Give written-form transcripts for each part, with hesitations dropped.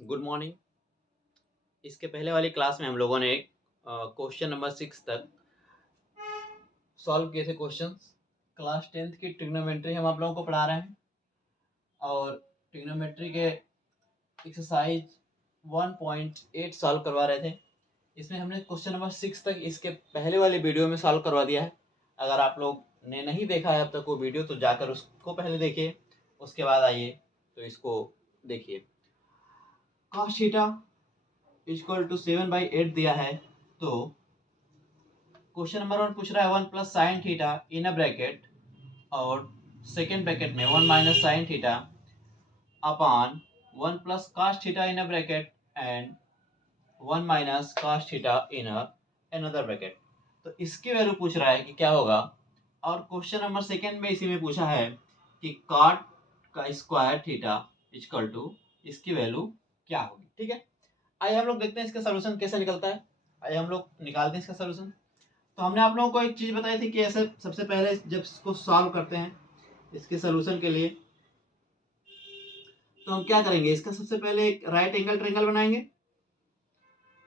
Good morning. इसके पहले वाली क्लास में हम लोगों ने क्वेश्चन नंबर 6 तक सॉल्व किए थे क्वेश्चंस। क्लास 10th की ट्रिग्नोमेट्री हम आप लोगों को पढ़ा रहे हैं और ट्रिग्नोमेट्री के एक्सरसाइज 1.8 सॉल्व करवा रहे थे। इसमें हमने क्वेश्चन नंबर 6 तक इसके पहले वाले वीडियो में सॉल्व करवा दिया है। अगर आप लोग ने नहीं देखा है अब तक वो वीडियो तो जाकर उसको पहले देखिए, उसके बाद आइए तो इसको देखिए। cos थीटा इक्वल टू 7/8 दिया है, तो क्वेश्चन नंबर 1 पूछ रहा है 1 plus sine theta in a bracket और सेकेंड ब्रैकेट में 1 minus sine theta upon 1 plus cos theta in a bracket and 1 minus cos theta in another bracket. तो इसकी वैल्यू पूछ रहा है कि क्या होगा। और क्वेश्चन नंबर सेकेंड में इसी में पूछा है कि cot का स्क्वायर थीटा इक्वल टू इसकी वैल्यू क्या होगी। ठीक है, आइए हम लोग देखते हैं इसका सलूशन कैसे निकलता है। आइए हम लोग निकालते हैं इसका सलूशन। तो हमने आप लोगों को एक चीज बताई थी कि ऐसे सबसे पहले जब इसको सॉल्व करते हैं इसके सलूशन के लिए, तो हम क्या करेंगे, इसका सबसे पहले एक राइट एंगल ट्रायंगल बनाएंगे।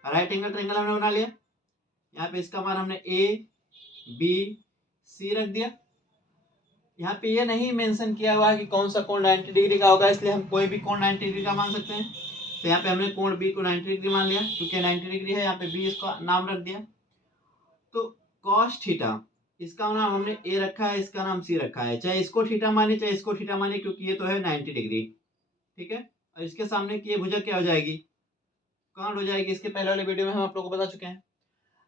राइट एंगल ट्रायंगल हमने बना लिया। यहाँ पे इसका मान हमने ए बी सी रख दिया। यहाँ पे ये नहीं मेंशन किया हुआ है कि कौन सा कोण 90 डिग्री का होगा, इसलिए हम कोई भी कोण 90 डिग्री का मान सकते हैं। तो यहाँ पे हमने कोण बी को 90 डिग्री मान लिया, क्योंकि 90 डिग्री है। यहाँ पे बी इसका नाम रख दिया। तो cos थीटा इसका नाम हमने ए रखा है, इसका नाम सी रखा है। चाहे इसको थीटा माने चाहे इसको थीटा माने, क्योंकि ये तो है 90 डिग्री। ठीक है, और इसके सामने की ये भुजा क्या हो जाएगी, काट हो जाएगी। इसके पहले वाले वीडियो में हम आप लोगों को बता चुके हैं।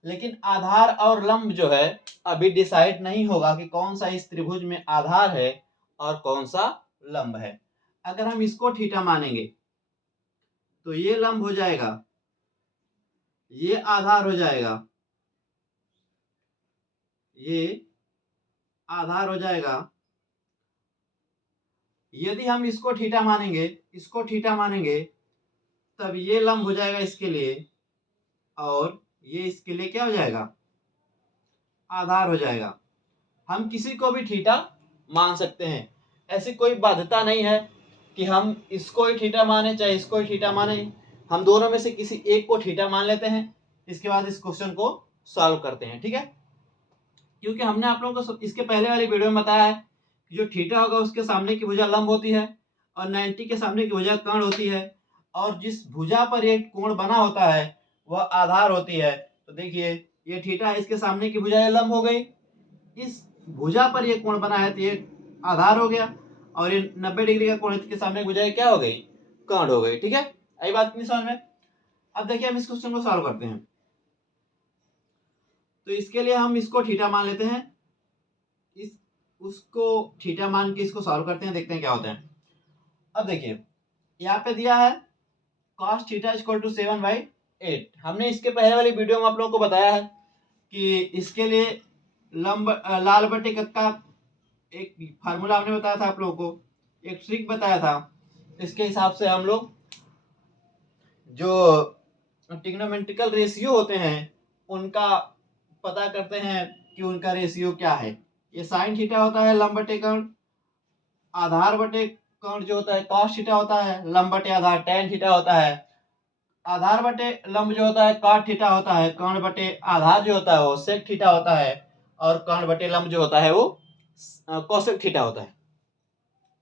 लेकिन आधार और लंब जो है अभी डिसाइड नहीं होगा कि कौन सा इस त्रिभुज में आधार है और कौन सा लंब है। अगर हम इसको थीटा मानेंगे तो ये लंब हो जाएगा, ये आधार हो जाएगा, ये आधार हो जाएगा। यदि हम इसको थीटा मानेंगे, इसको थीटा मानेंगे, तब ये लंब हो जाएगा इसके लिए, और ये इसके लिए क्या हो जाएगा, आधार हो जाएगा। हम किसी को भी थीटा मान सकते हैं, ऐसी कोई बाध्यता नहीं है कि हम इसको ही थीटा माने चाहे इसको ही थीटा माने। हम दोनों में से किसी एक को थीटा मान लेते हैं, इसके बाद इस क्वेश्चन को सॉल्व करते हैं। ठीक है, क्योंकि हमने आप लोगों को इसके पहले वाली वीडियो में बताया है कि जो थीटा होगा उसके सामने की भुजा लंब होती है और 90 के सामने की भुजा कर्ण होती है, और जिस भुजा पर एक कोण बना होता है वह आधार होती है। तो देखिए ये थीटा है, इसके सामने की भुजा लंब हो गई, इस भुजा पर ये कोण बना है तो ये आधार हो गया, और ये 90 डिग्री का कोण इसके सामने की भुजा क्या हो गई, कर्ण हो गई। ठीक है, आई बात नहीं समझ में। अब देखिए हम इस क्वेश्चन को सॉल्व करते हैं। तो इसके लिए हम इसको थीटा मान लेते हैं, इस उसको थीटा मान के इसको सॉल्व करते हैं, देखते हैं क्या होता है। अब देखिए यहाँ पे दिया है cos थीटा इक्वल टू 7/8। हमने इसके पहले वाली वीडियो में आप लोगों को बताया है कि इसके लिए लंब लाल बटे कक्का एक फार्मूला हमने बताया था आप लोगों को, एक ट्रिक बताया था। इसके हिसाब से हम लोग जो ट्रिग्नोमेट्रिकल रेशियो होते हैं उनका पता करते हैं कि उनका रेशियो क्या है। ये साइन थीटा होता है लंब बटे कर्ण, आधार बटे कर्ण जो होता है cos थीटा होता है, लंब बटे आधार tan थीटा होता है, आधार बटे लंब जो होता है cot थीटा होता है, कर्ण बटे आधार जो होता है वो sec थीटा होता है, और कर्ण बटे लंब जो होता है वो cosec थीटा होता है।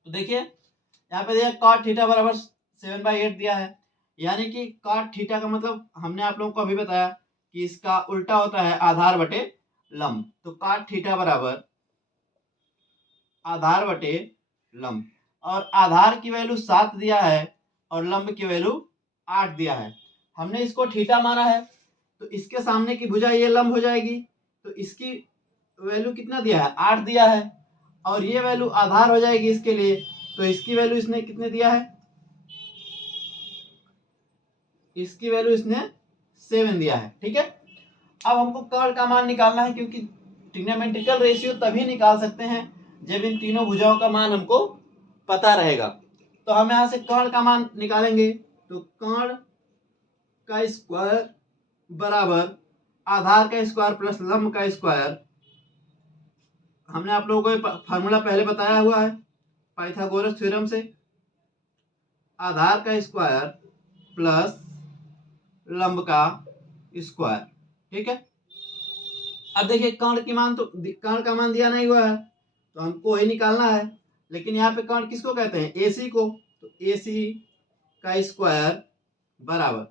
तो देखिए यहाँ पे दिया cot थीटा बराबर 7/8 दिया है, यानी कि cot थीटा का मतलब हमने आप लोगों को अभी बताया कि इसका उल्टा होता है आधार बटे लंब। तो cot थीटा बराबर आधार बटे लंब, और आधार की वैल्यू 7 दिया है और लंब की वैल्यू 8 दिया है। हमने इसको थीटा माना है तो इसके सामने की भुजा ये लंब हो जाएगी, तो इसकी वैल्यू कितना दिया है, 8 दिया है, और ये वैल्यू आधार हो जाएगी इसके लिए, तो इसकी वैल्यू इसने कितने दिया है, इसकी वैल्यू इसने 7 दिया है। ठीक है, अब हमको कर्ण का मान निकालना है, क्योंकि ट्रिग्नोमेट्रिकल रेशियो तभी निकाल सकते हैं जब इन तीनों भुजाओं का मान हमको पता रहेगा। तो हम यहां से कर्ण का मान निकालेंगे, तो कर्ण का स्क्वायर बराबर आधार का स्क्वायर प्लस लंब का स्क्वायर। हमने आप लोगों को फार्मूला पहले बताया हुआ है पाइथागोरस थ्योरम से। आधार का स्क्वायर प्लस लंब का स्क्वायर। ठीक है, अब देखिए कर्ण का मान दिया नहीं हुआ है तो हमको वही निकालना है, लेकिन यहाँ पे कर्ण किसको कहते हैं, AC को, तो AC का स्क्वायर बराबर,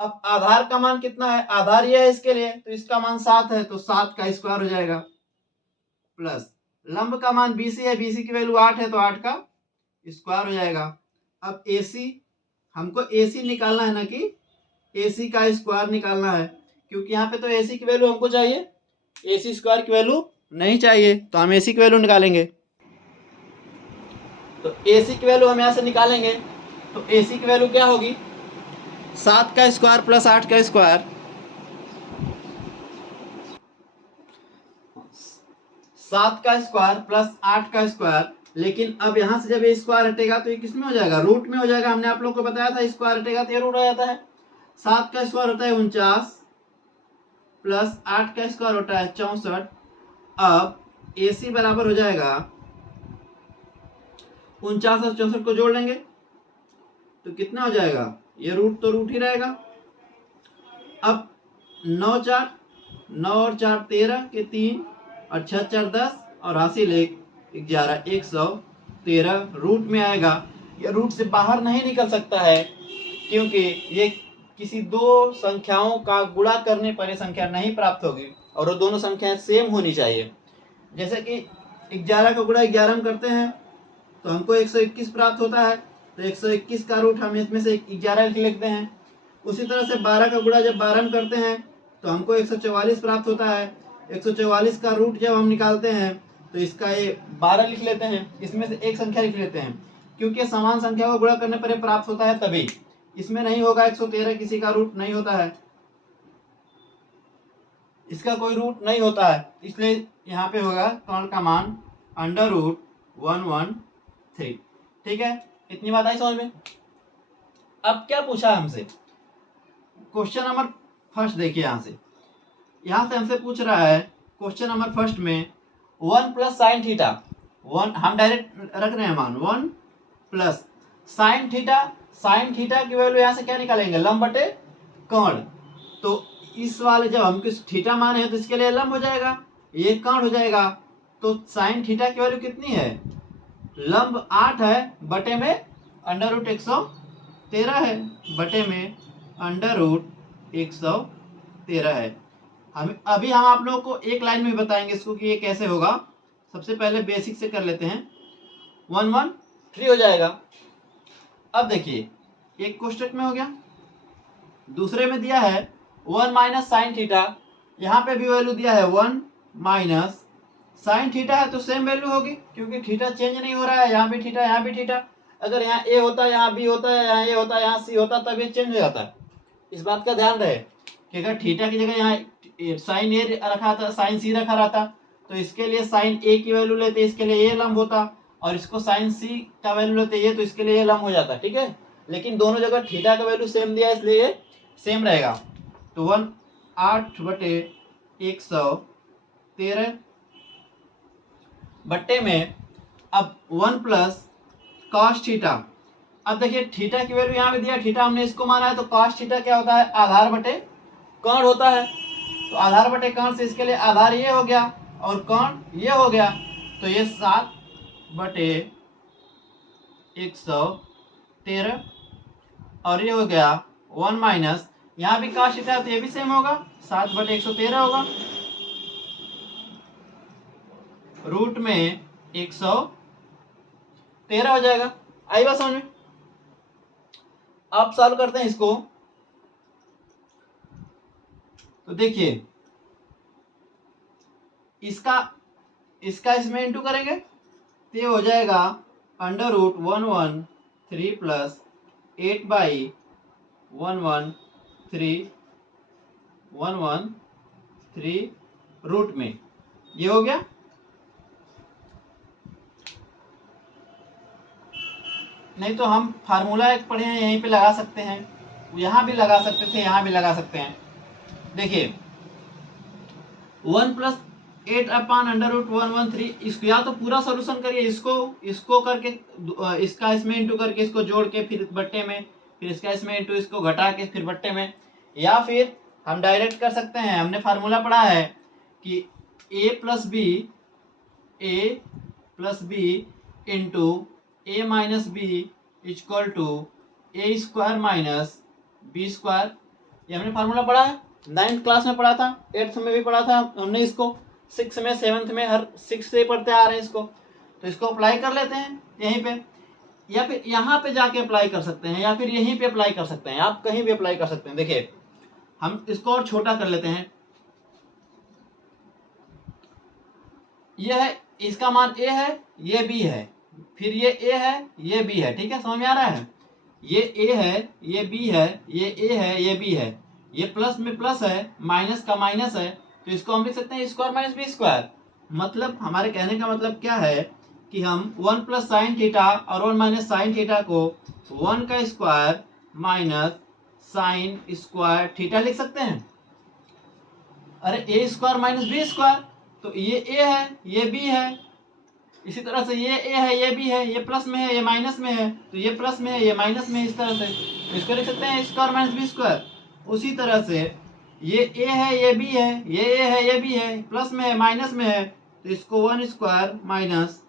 अब आधार का मान कितना है, आधार ये है इसके लिए, तो इसका मान 7 है, तो 7 का स्क्वायर हो जाएगा, प्लस लंब का मान BC है, BC की वैल्यू 8 है, तो 8 का स्क्वायर हो जाएगा। अब AC हमको AC निकालना है ना कि AC का स्क्वायर निकालना है, क्योंकि यहाँ पे तो AC की वैल्यू हमको चाहिए, AC स्क्वायर की वैल्यू नहीं चाहिए, तो हम AC की वैल्यू निकालेंगे। तो AC की वैल्यू हम यहाँ से निकालेंगे, तो AC की वैल्यू क्या होगी, 7 का स्क्वायर प्लस 8 का स्क्वायर, 7 का स्क्वायर प्लस 8 का स्क्वायर, लेकिन अब यहाँ से जब ये स्क्वायर हटेगा तो ये किस में हो जाएगा, रूट में हो जाएगा। हमने आप लोगों को बताया था स्क्वायर हटेगा तो ये रूट हो जाता है। 7 का स्क्वायर होता है 49 प्लस 8 का स्क्वायर होता है 64। अब AC बराबर हो जाएगा 49 और 64 को जोड़ लेंगे तो कितना हो जाएगा, ये रूट तो रूट ही रहेगा। अब 9 और 4 13 के 3 और 6 4 10 और हासिल 1 11 113 रूट में आएगा। यह रूट से बाहर नहीं निकल सकता है, क्योंकि ये किसी दो संख्याओं का गुणा करने पर यह संख्या नहीं प्राप्त होगी, और वो दोनों संख्याएं सेम होनी चाहिए। जैसे कि 11 का गुणा 11 में करते हैं तो हमको 121 प्राप्त होता है, तो 121 का रूट हम इसमें से 11 लिख लेते हैं। उसी तरह से 12 का गुणा जब 12 में करते हैं तो हमको 144 प्राप्त होता है। 144 का रूट जब हम निकालते हैं तो इसका ये 12 लिख लेते हैं, इसमें से एक संख्या लिख लेते हैं, क्योंकि समान संख्या को गुणा करने पर ये प्राप्त होता है तभी। इसमें नहीं होगा 113, किसी का रूट नहीं होता है, इसका कोई रूट नहीं होता है, इसलिए यहाँ पे होगा कर्ण का मान √113। ठीक है, इतनी बात आई समझ में। अब क्या पूछा हमसे, क्वेश्चन नंबर फर्स्ट देखिए, यहाँ से हमसे पूछ रहा है क्वेश्चन नंबर फर्स्ट में 1 प्लस साइन थीटा, 1 हम डायरेक्ट रख रहे हैं मान 1 प्लस साइन थीटा की वैल्यू यहाँ से क्या निकालेंगे, लंब बटे कर्ण। तो इस वाले जब हम किस थीटा माने हैं तो इसके लिए लंब हो जाएगा, ये कर्ण हो जाएगा। तो साइन थीटा की वैल्यू कितनी है, लंब 8 है, बटे में √113 है, बटे में √113 है। हम अभी आप लोगों को एक लाइन में बताएंगे इसको कि ये कैसे होगा। सबसे पहले बेसिक से कर लेते हैं, 113 हो जाएगा। अब देखिए एक कोष्टक में हो गया, दूसरे में दिया है 1 माइनस साइन थीटा, यहाँ पे भी वैल्यू दिया है 1 माइनस साइन थीटा है, तो सेम वैल्यू होगी क्योंकि थीटा चेंज नहीं हो रहा है, यहाँ भी थीटा यहाँ भी थीटा। अगर यहाँ A होता, यहाँ B होता, यहाँ A होता, यहाँ C होता, तब ये चेंज हो जाता है। इस बात का ध्यान रहे कि अगर थीटा की जगह यहाँ साइन A रखा था, साइन C रखा रहता, तो इसके लिए साइन A की वैल्यू लेते, इसके लिए ये लंब होता, और इसको साइन C का वैल्यू लेते ये, तो इसके लिए ये लंब हो जाता। ठीक है, लेकिन दोनों जगह थीटा का वैल्यू सेम दिया है, इसलिए ये सेम रहेगा। तो 8/113 बट्टे में अब 1 प्लस कॉस थीटा। अब देखिए थीटा की वैल्यू यहाँ पे दिया, थीटा हमने इसको माना है, तो कॉस थीटा क्या होता है, आधार बटे कर्ण होता है। तो आधार बटे कर्ण से इसके लिए आधार ये हो गया और कर्ण ये हो गया, तो ये 7/113 और ये हो गया 1 माइनस, यहाँ भी कॉस थीटा तो ये भी सेम होगा, 7/113 होगा, रूट में 113 हो जाएगा। आई बात समझ में। आप सॉल्व करते हैं इसको, तो देखिए इसका इसमें इंटू करेंगे तो ये हो जाएगा √113 प्लस 8/113 रूट में, ये हो गया। नहीं तो हम फार्मूला एक पढ़े हैं, यहीं पे लगा सकते हैं, यहाँ भी लगा सकते थे, यहाँ भी लगा सकते हैं। देखिए 1 प्लस 8/√113, इसको या तो पूरा सॉल्यूशन करिए, इसको करके इसका इसमें इंटू करके इसको जोड़ के फिर बट्टे में, फिर इसका इसमें इंटू इसको घटा के फिर बट्टे में, या फिर हम डायरेक्ट कर सकते हैं। हमने फार्मूला पढ़ा है कि a plus b into a minus b equal to a square minus b square. ये हमने फार्मूला पढ़ा है, 9th क्लास में पढ़ा था, 8th में भी पढ़ा था हमने इसको, 6th में 7th में, हर 6 से पढ़ते आ रहे हैं इसको। तो इसको अप्लाई कर लेते हैं यहीं पे, या फिर यहाँ पे जाके अप्लाई कर सकते हैं, या फिर यहीं पे अप्लाई कर सकते हैं, आप कहीं भी अप्लाई कर सकते हैं। देखिए हम इसको और छोटा कर लेते हैं, ये है, इसका मान a है, ये b है, फिर ये a है, ये b है, ठीक है, समझ में आ रहा है। ये a है, ये b है, ये a है, ये b है, ये प्लस में प्लस है, माइनस का माइनस है, तो इसको हम लिख सकते हैं स्क्वायर माइनस बी स्क्वायर। मतलब हमारे कहने का मतलब क्या है कि हम 1 प्लस साइन थीटा और 1 माइनस साइन थीटा को 1 का square minus sine square theta लिख सकते हैं। अरे ए स्क्वायर माइनस बी स्क्वायर, तो ये a है, ये b है, इसी तरह से ये a है, ये b है, ये प्लस में है, ये माइनस में है, तो ये प्लस में है, ये माइनस में है, इस तरह से तो इसको लिख सकते हैं स्क्वायर माइनस बी स्क्वायर। उसी तरह से ये a है, ये b है, ये a है, ये b है, प्लस में है, माइनस में है, तो इसको 1 square minus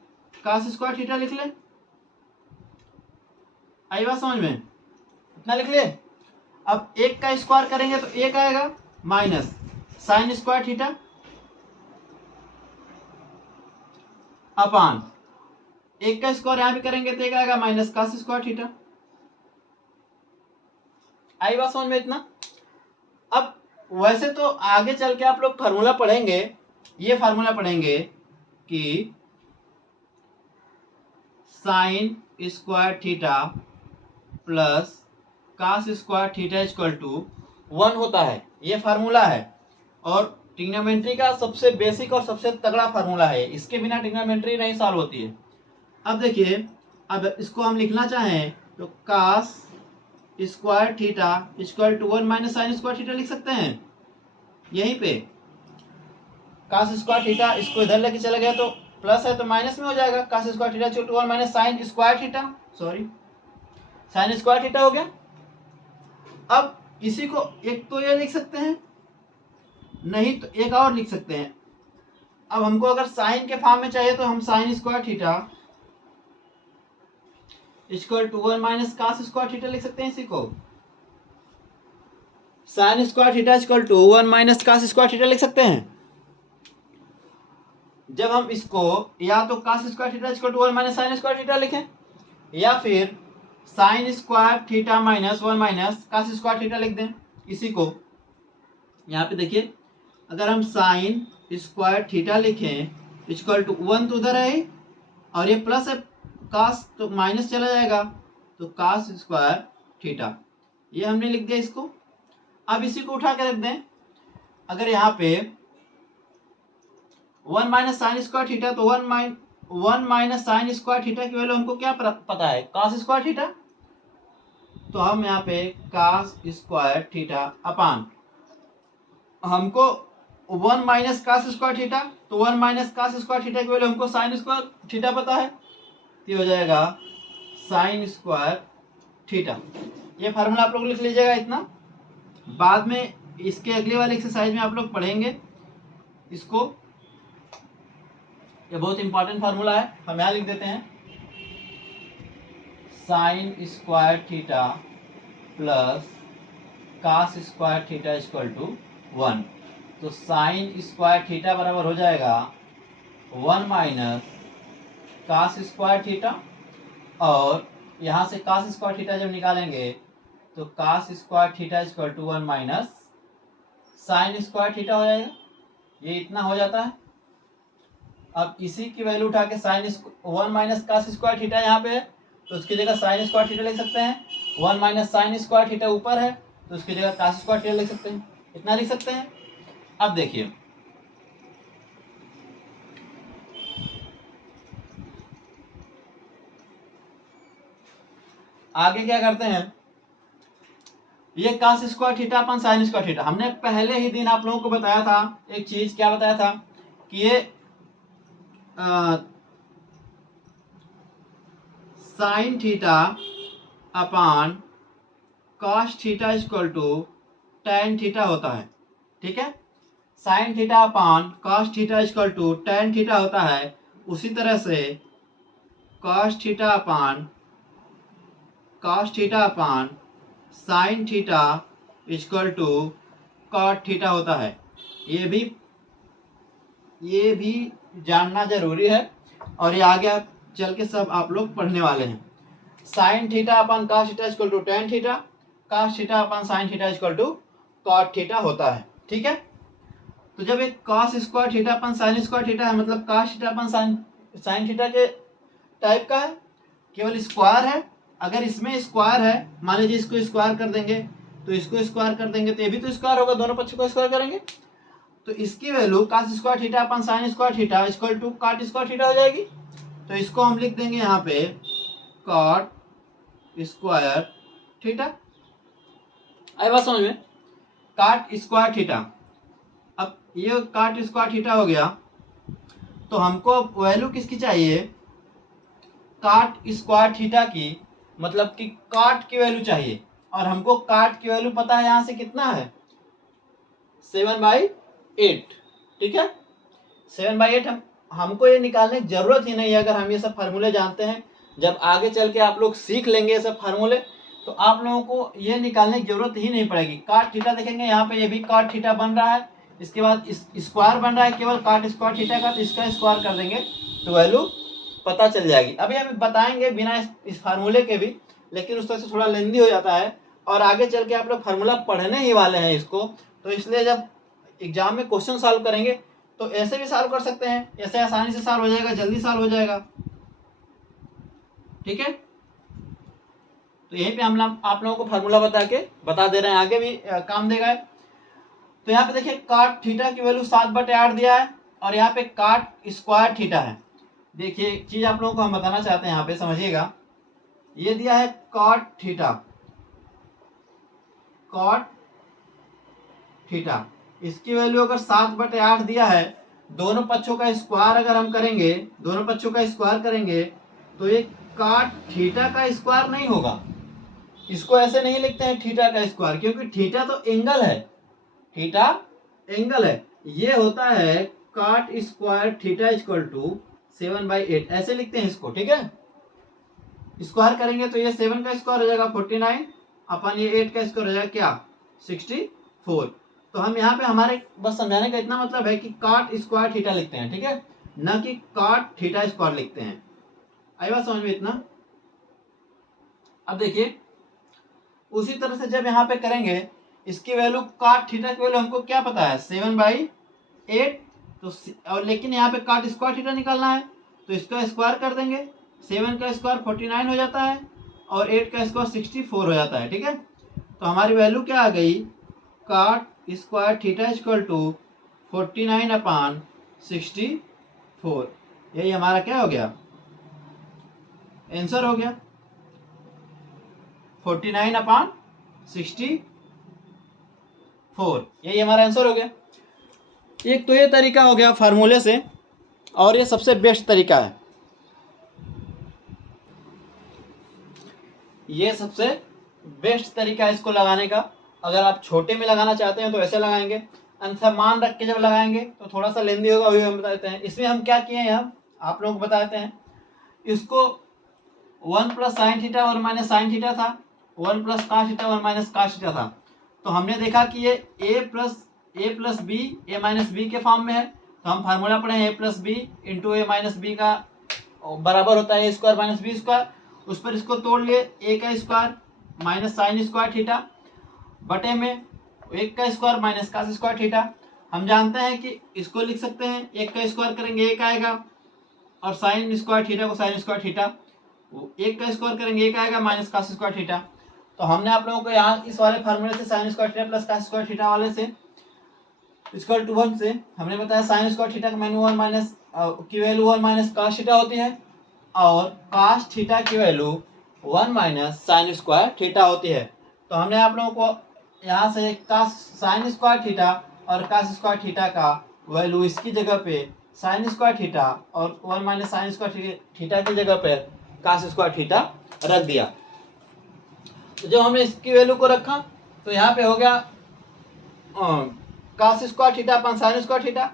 cos square theta लिख ले। आई बात समझ में? इतना लिख ले। अब 1 का स्क्वायर करेंगे तो 1 आएगा minus sine square theta upon 1 का स्क्वायर यहां भी करेंगे तो 1 आएगा माइनस कास स्क्वायर थीटा। आई बात समझ में इतना? अब वैसे तो आगे चल के आप लोग फार्मूला पढ़ेंगे, ये फार्मूला पढ़ेंगे कि sine square theta plus cos square theta equal to 1 होता है, ये फार्मूला है, और ट्रिग्नोमेट्री का सबसे बेसिक और सबसे तगड़ा फार्मूला है, इसके बिना ट्रिग्नोमेट्री नहीं सॉल्व होती है। अब देखिए, अब इसको हम लिखना चाहें तो cos square theta equal to 1 minus sine square theta लिख सकते हैं। यहीं पे कास स्क्वायर थीटा, इसको इधर लेके चला गया तो प्लस है तो माइनस में हो जाएगा, cos square theta equal to 1 minus sine square theta, sorry sine square theta हो गया। अब इसी को एक तो ये लिख सकते हैं, नहीं तो एक और लिख सकते हैं। अब हमको अगर साइन के फॉर्म में चाहिए तो हम sine square theta equal to 1 minus cos square theta लिख सकते हैं। इसी को sine square theta equal to 1 minus cos square theta लिख सकते हैं। जब हम इसको या तो cos square theta equal to 1 minus sine square theta लिखें, या फिर sine square theta minus 1 minus cos square theta लिख दें। इसी को यहाँ पे देखिए, अगर हम साइन स्क्वायर थीटा लिखें इक्वल टू 1 तो उधर है और ये प्लस है, कास तो माइनस चला जाएगा, तो कास स्क्वायर थीटा ये हमने लिख दिया इसको। अब इसी को उठा के रख दें, अगर यहाँ पे 1 माइनस साइन स्क्वायर थीटा, तो 1 माइनस साइन स्क्वायर थीटा की वैल्यू हमको क्या पता है, कास स्क्वायर थीटा, तो हम यहाँ पे कास स्क्वायर थीटा अपान, हमको 1 माइनस कास स्क्वायर थीटा, तो 1 माइनस कास स्क्वायर थीटा की वैल्यू हमको साइन स्क्वायर थीटा पता है, तो हो जाएगा साइन स्क्वायर थीटा। ये फार्मूला आप लोग लिख लीजिएगा इतना, बाद में इसके अगले वाले एक्सरसाइज में आप लोग पढ़ेंगे इसको। ये बहुत इंपॉर्टेंट फार्मूला है, हम यहाँ लिख देते हैं sine square theta plus cos square theta equal to 1। तो साइन स्क्वायर थीटा बराबर हो जाएगा 1 माइनस कास स्क्वायर थीटा, और यहाँ से कास स्क्वायर थीटा जब निकालेंगे तो cos square theta equal to 1 minus sine square theta हो जाएगा। ये इतना हो जाता है। अब इसी की वैल्यू उठा के sine 1 minus cos square theta यहाँ पे है, तो उसकी जगह साइन स्क्वायर थीटा लिख सकते हैं। 1 माइनस साइन स्क्वायर थीटा ऊपर है, तो उसकी जगह कास स्क्वायर थीटा लिख सकते हैं, इतना लिख सकते हैं। अब देखिए, आगे क्या करते हैं, ये कास square theta upon sine square theta, हमने पहले ही दिन आप लोगों को बताया था एक चीज, क्या बताया था कि ये sine theta upon cos theta equal to tan theta होता है, ठीक है। sin theta upon cos theta equal to tan theta होता है। उसी तरह से cos theta upon sin theta equal to cot theta होता है। ये भी जानना जरूरी है और ये आगे आप चल के सब आप लोग पढ़ने वाले हैं। sin theta upon cos theta equal to tan theta, cos theta upon sin theta equal to cot theta होता है, ठीक है। तो जब एक cos square theta upon sin square theta है, मतलब cos theta upon sin theta के टाइप का है, केवल स्क्वायर है। अगर इसमें स्क्वायर है, मान लीजिए इसको स्क्वायर कर देंगे तो इसको स्क्वायर कर देंगे तो ये भी तो स्क्वायर होगा, दोनों पक्षों को स्क्वायर करेंगे तो इसकी value cos square theta upon sin square theta equal to cot square theta हो जाएगी। तो इसको हम लिख देंगे यहाँ पे cot स्क्वायर थीटा। आई बात समझ में, cot स्क्वायर थीटा। अब ये cot स्क्वायर थीटा हो गया तो हमको वैल्यू किसकी चाहिए, cot स्क्वायर थीटा की, मतलब कि cot की वैल्यू चाहिए। और हमको cot की वैल्यू पता है यहाँ से कितना है, 7/8, ठीक है। 7/8 हमको ये निकालने की जरूरत ही नहीं है अगर हम ये सब फार्मूले जानते हैं। जब आगे चल के आप लोग सीख लेंगे ये सब फार्मूले तो आप लोगों को ये निकालने की जरूरत ही नहीं पड़ेगी। cot थीटा देखेंगे यहाँ पे, ये भी cot थीटा बन रहा है, इसके बाद स्क्वायर बन रहा है केवल cot स्क्वायर थीटा का, तो इसका स्क्वायर कर देंगे तो वैल्यू पता चल जाएगी। अभी हम बताएंगे बिना इस फार्मूले के भी, लेकिन उस तरह से थोड़ा लेंदी हो जाता है और आगे चल के आप लोग फार्मूला पढ़ने ही वाले हैं इसको, तो इसलिए जब एग्जाम में क्वेश्चन सॉल्व करेंगे तो ऐसे भी सॉल्व कर सकते हैं, ऐसे आसानी से सॉल्व हो जाएगा, जल्दी सॉल्व हो जाएगा, ठीक है। तो यहीं पे हम आप लोगों को फार्मूला बता दे रहे हैं, आगे भी काम देगा। तो यहाँ पे देखिए cot थीटा की वैल्यू 7/8 दिया है और यहाँ पे cot स्क्वायर थीटा है। देखिए एक चीज आप लोगों को हम बताना चाहते हैं, यहाँ पे समझिएगा, ये दिया है cot थीटा, इसकी वैल्यू अगर 7/8 दिया है, दोनों पक्षों का स्क्वायर अगर हम करेंगे, दोनों पक्षों का स्क्वायर करेंगे तो ये cot थीटा का स्क्वायर नहीं होगा। इसको ऐसे नहीं लिखते हैं थीटा का स्क्वायर, क्योंकि थीटा तो एंगल है, थीटा एंगल है। ये होता है cot square theta equal to 7/8, ऐसे लिखते हैं इसको, ठीक है। स्क्वायर करेंगे तो ये 7 का स्क्वायर हो जाएगा 49 अपन ये 8 का स्क्वायर हो जाएगा क्या 64। तो हम यहाँ पे हमारे बस समझाने का इतना मतलब है कि cot स्क्वायर थीटा लिखते हैं, ठीक है, न कि cot थीटा स्क्वायर लिखते हैं। आई बात समझ में इतना। अब देखिए उसी तरह से जब यहाँ पे करेंगे, इसकी वैल्यू cot थीटा की वैल्यू हमको क्या पता है 7/8, तो और लेकिन यहाँ पे cot स्क्वायर थीटा निकालना है तो इसका स्क्वायर कर देंगे, 7 का स्क्वायर 49 हो जाता है और 8 का स्क्वायर 64 हो जाता है, ठीक है। तो हमारी वैल्यू क्या आ गई, cot square theta equal to 49/64। यही हमारा क्या हो गया, आंसर हो गया 49/64, यही हमारा आंसर हो गया। एक तो ये तरीका हो गया फार्मूले से, और ये सबसे बेस्ट तरीका है, ये सबसे बेस्ट तरीका है इसको लगाने का। अगर आप छोटे में लगाना चाहते हैं तो ऐसे लगाएंगे, अन्यथा मान रख के जब लगाएंगे तो थोड़ा सा लेंदी होगा, वही हम बताते हैं। इसमें हम क्या किए हैं, आप लोगों को बताते हैं। इसको 1 + sin थीटा 1 - sin थीटा था, 1 + cos थीटा 1 - cos थीटा था। तो हमने देखा कि ये a + b a - b के फॉर्म में है, तो हम फार्मूला पढ़े a + b × a - b का बराबर होता है a² - b²। उस पर इसको तोड़ लिए, a का square minus sin square theta बटे में 1 का square minus cos square theta. हम जानते हैं कि इसको लिख सकते हैं, 1 का स्क्वायर करेंगे 1 आएगा और sin स्क्वायर थीटा को sin स्क्वायर थीटा, 1 का स्क्वायर करेंगे 1 आएगा माइनस cos स्क्वायर थीटा। तो हमने आप लोगों को यहाँ इस वाले फार्मूले से sin square theta plus cos square theta वाले से इक्वल टू 1 से हमने बताया sin स्क्वायर थीटा की वैल्यू 1 माइनस cos थीटा होती है और cos थीटा की value 1 minus sin square theta होती है। तो हमने आप लोगों को यहाँ से sin स्क्वायर थीटा और cos स्क्वायर थीटा का वैल्यू इसकी जगह पे sin स्क्वायर थीटा और 1 माइनस sin स्क्वायर थीटा की जगह पे cos स्क्वायर थीटा रख दिया। तो जब हमने इसकी वैल्यू को रखा तो यहाँ पे हो गया cos square theta upon sine square theta.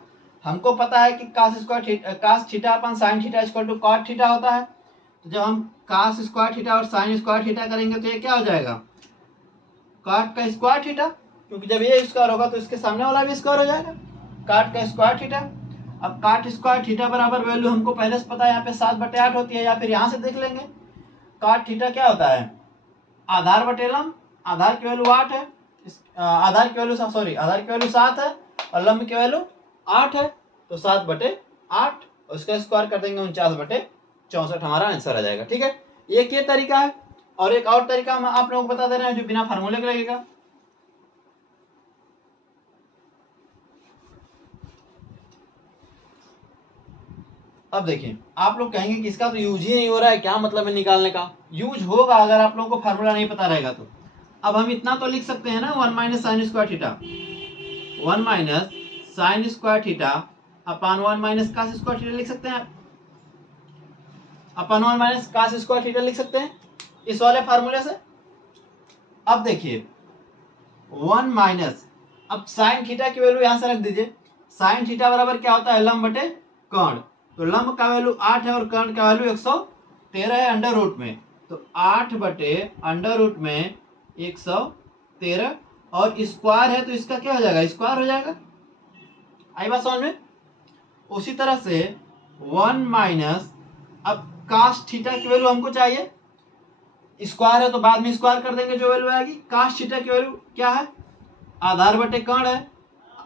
हमको पता है कि cos theta upon sine theta equal to cot theta होता है। तो जब हम कास स्क्वायर थीटा और साइन स्क्वायर थीटा करेंगे तो ये क्या हो जाएगा, कॉट का स्क्वायर थीटा, क्योंकि जब ये स्क्वायर होगा तो इसके सामने वाला भी स्क्वायर हो जाएगा, कॉट का स्क्वायर थीटा। अब कॉट स्क्वायर थीटा बराबर वैल्यू हमको पहले से पता है, यहाँ पे 7/8 होती है, या फिर यहाँ से देख लेंगे कॉट थीटा क्या होता है, आधार बटे लंब। आधार की वैल्यू 8 है, आधार की वैल्यू 7 है और लंब की वैल्यू 8 है, तो 7/8 और इसका स्क्वायर कर देंगे 49/64 हमारा आंसर आ जाएगा। ठीक है, एक ये तरीका है, और एक और तरीका हम आप लोगों को बता दे रहे हैं जो बिना फार्मूले के लगेगा। अब देखिए, आप लोग कहेंगे कि इसका तो यूज ही नहीं हो रहा है, क्या मतलब है निकालने का। यूज होगा अगर आप लोगों को फार्मूला नहीं पता रहेगा तो। अब हम इतना तो लिख सकते हैं ना, 1 - sin square theta, 1 - sin square theta अपन 1 - cos स्क्वायर थीटा लिख सकते हैं, अपन 1 - cos स्क्वायर थीटा लिख सकते हैं इस वाले फार्मूले से। अब देखिए 1 - अब साइन थीटा की वैल्यू यहां से रख दीजिए। साइन थीटा बराबर क्या होता है, लंब बटे कर्ण। तो लंब का वैल्यू 8 है और कर्ण का वैल्यू 113 है अंडर रूट में, तो 8 बटे अंडर रूट में 113, और स्क्वायर है तो इसका क्या हो जाएगा, स्क्वायर हो जाएगा। आई बात समझ में। उसी तरह से 1 - अब कास थीटा की वैल्यू हमको चाहिए, स्क्वायर है तो बाद में स्क्वायर कर देंगे जो वैल्यू आएगी। कास थीटा की वैल्यू क्या है, आधार बटे कर्ण है,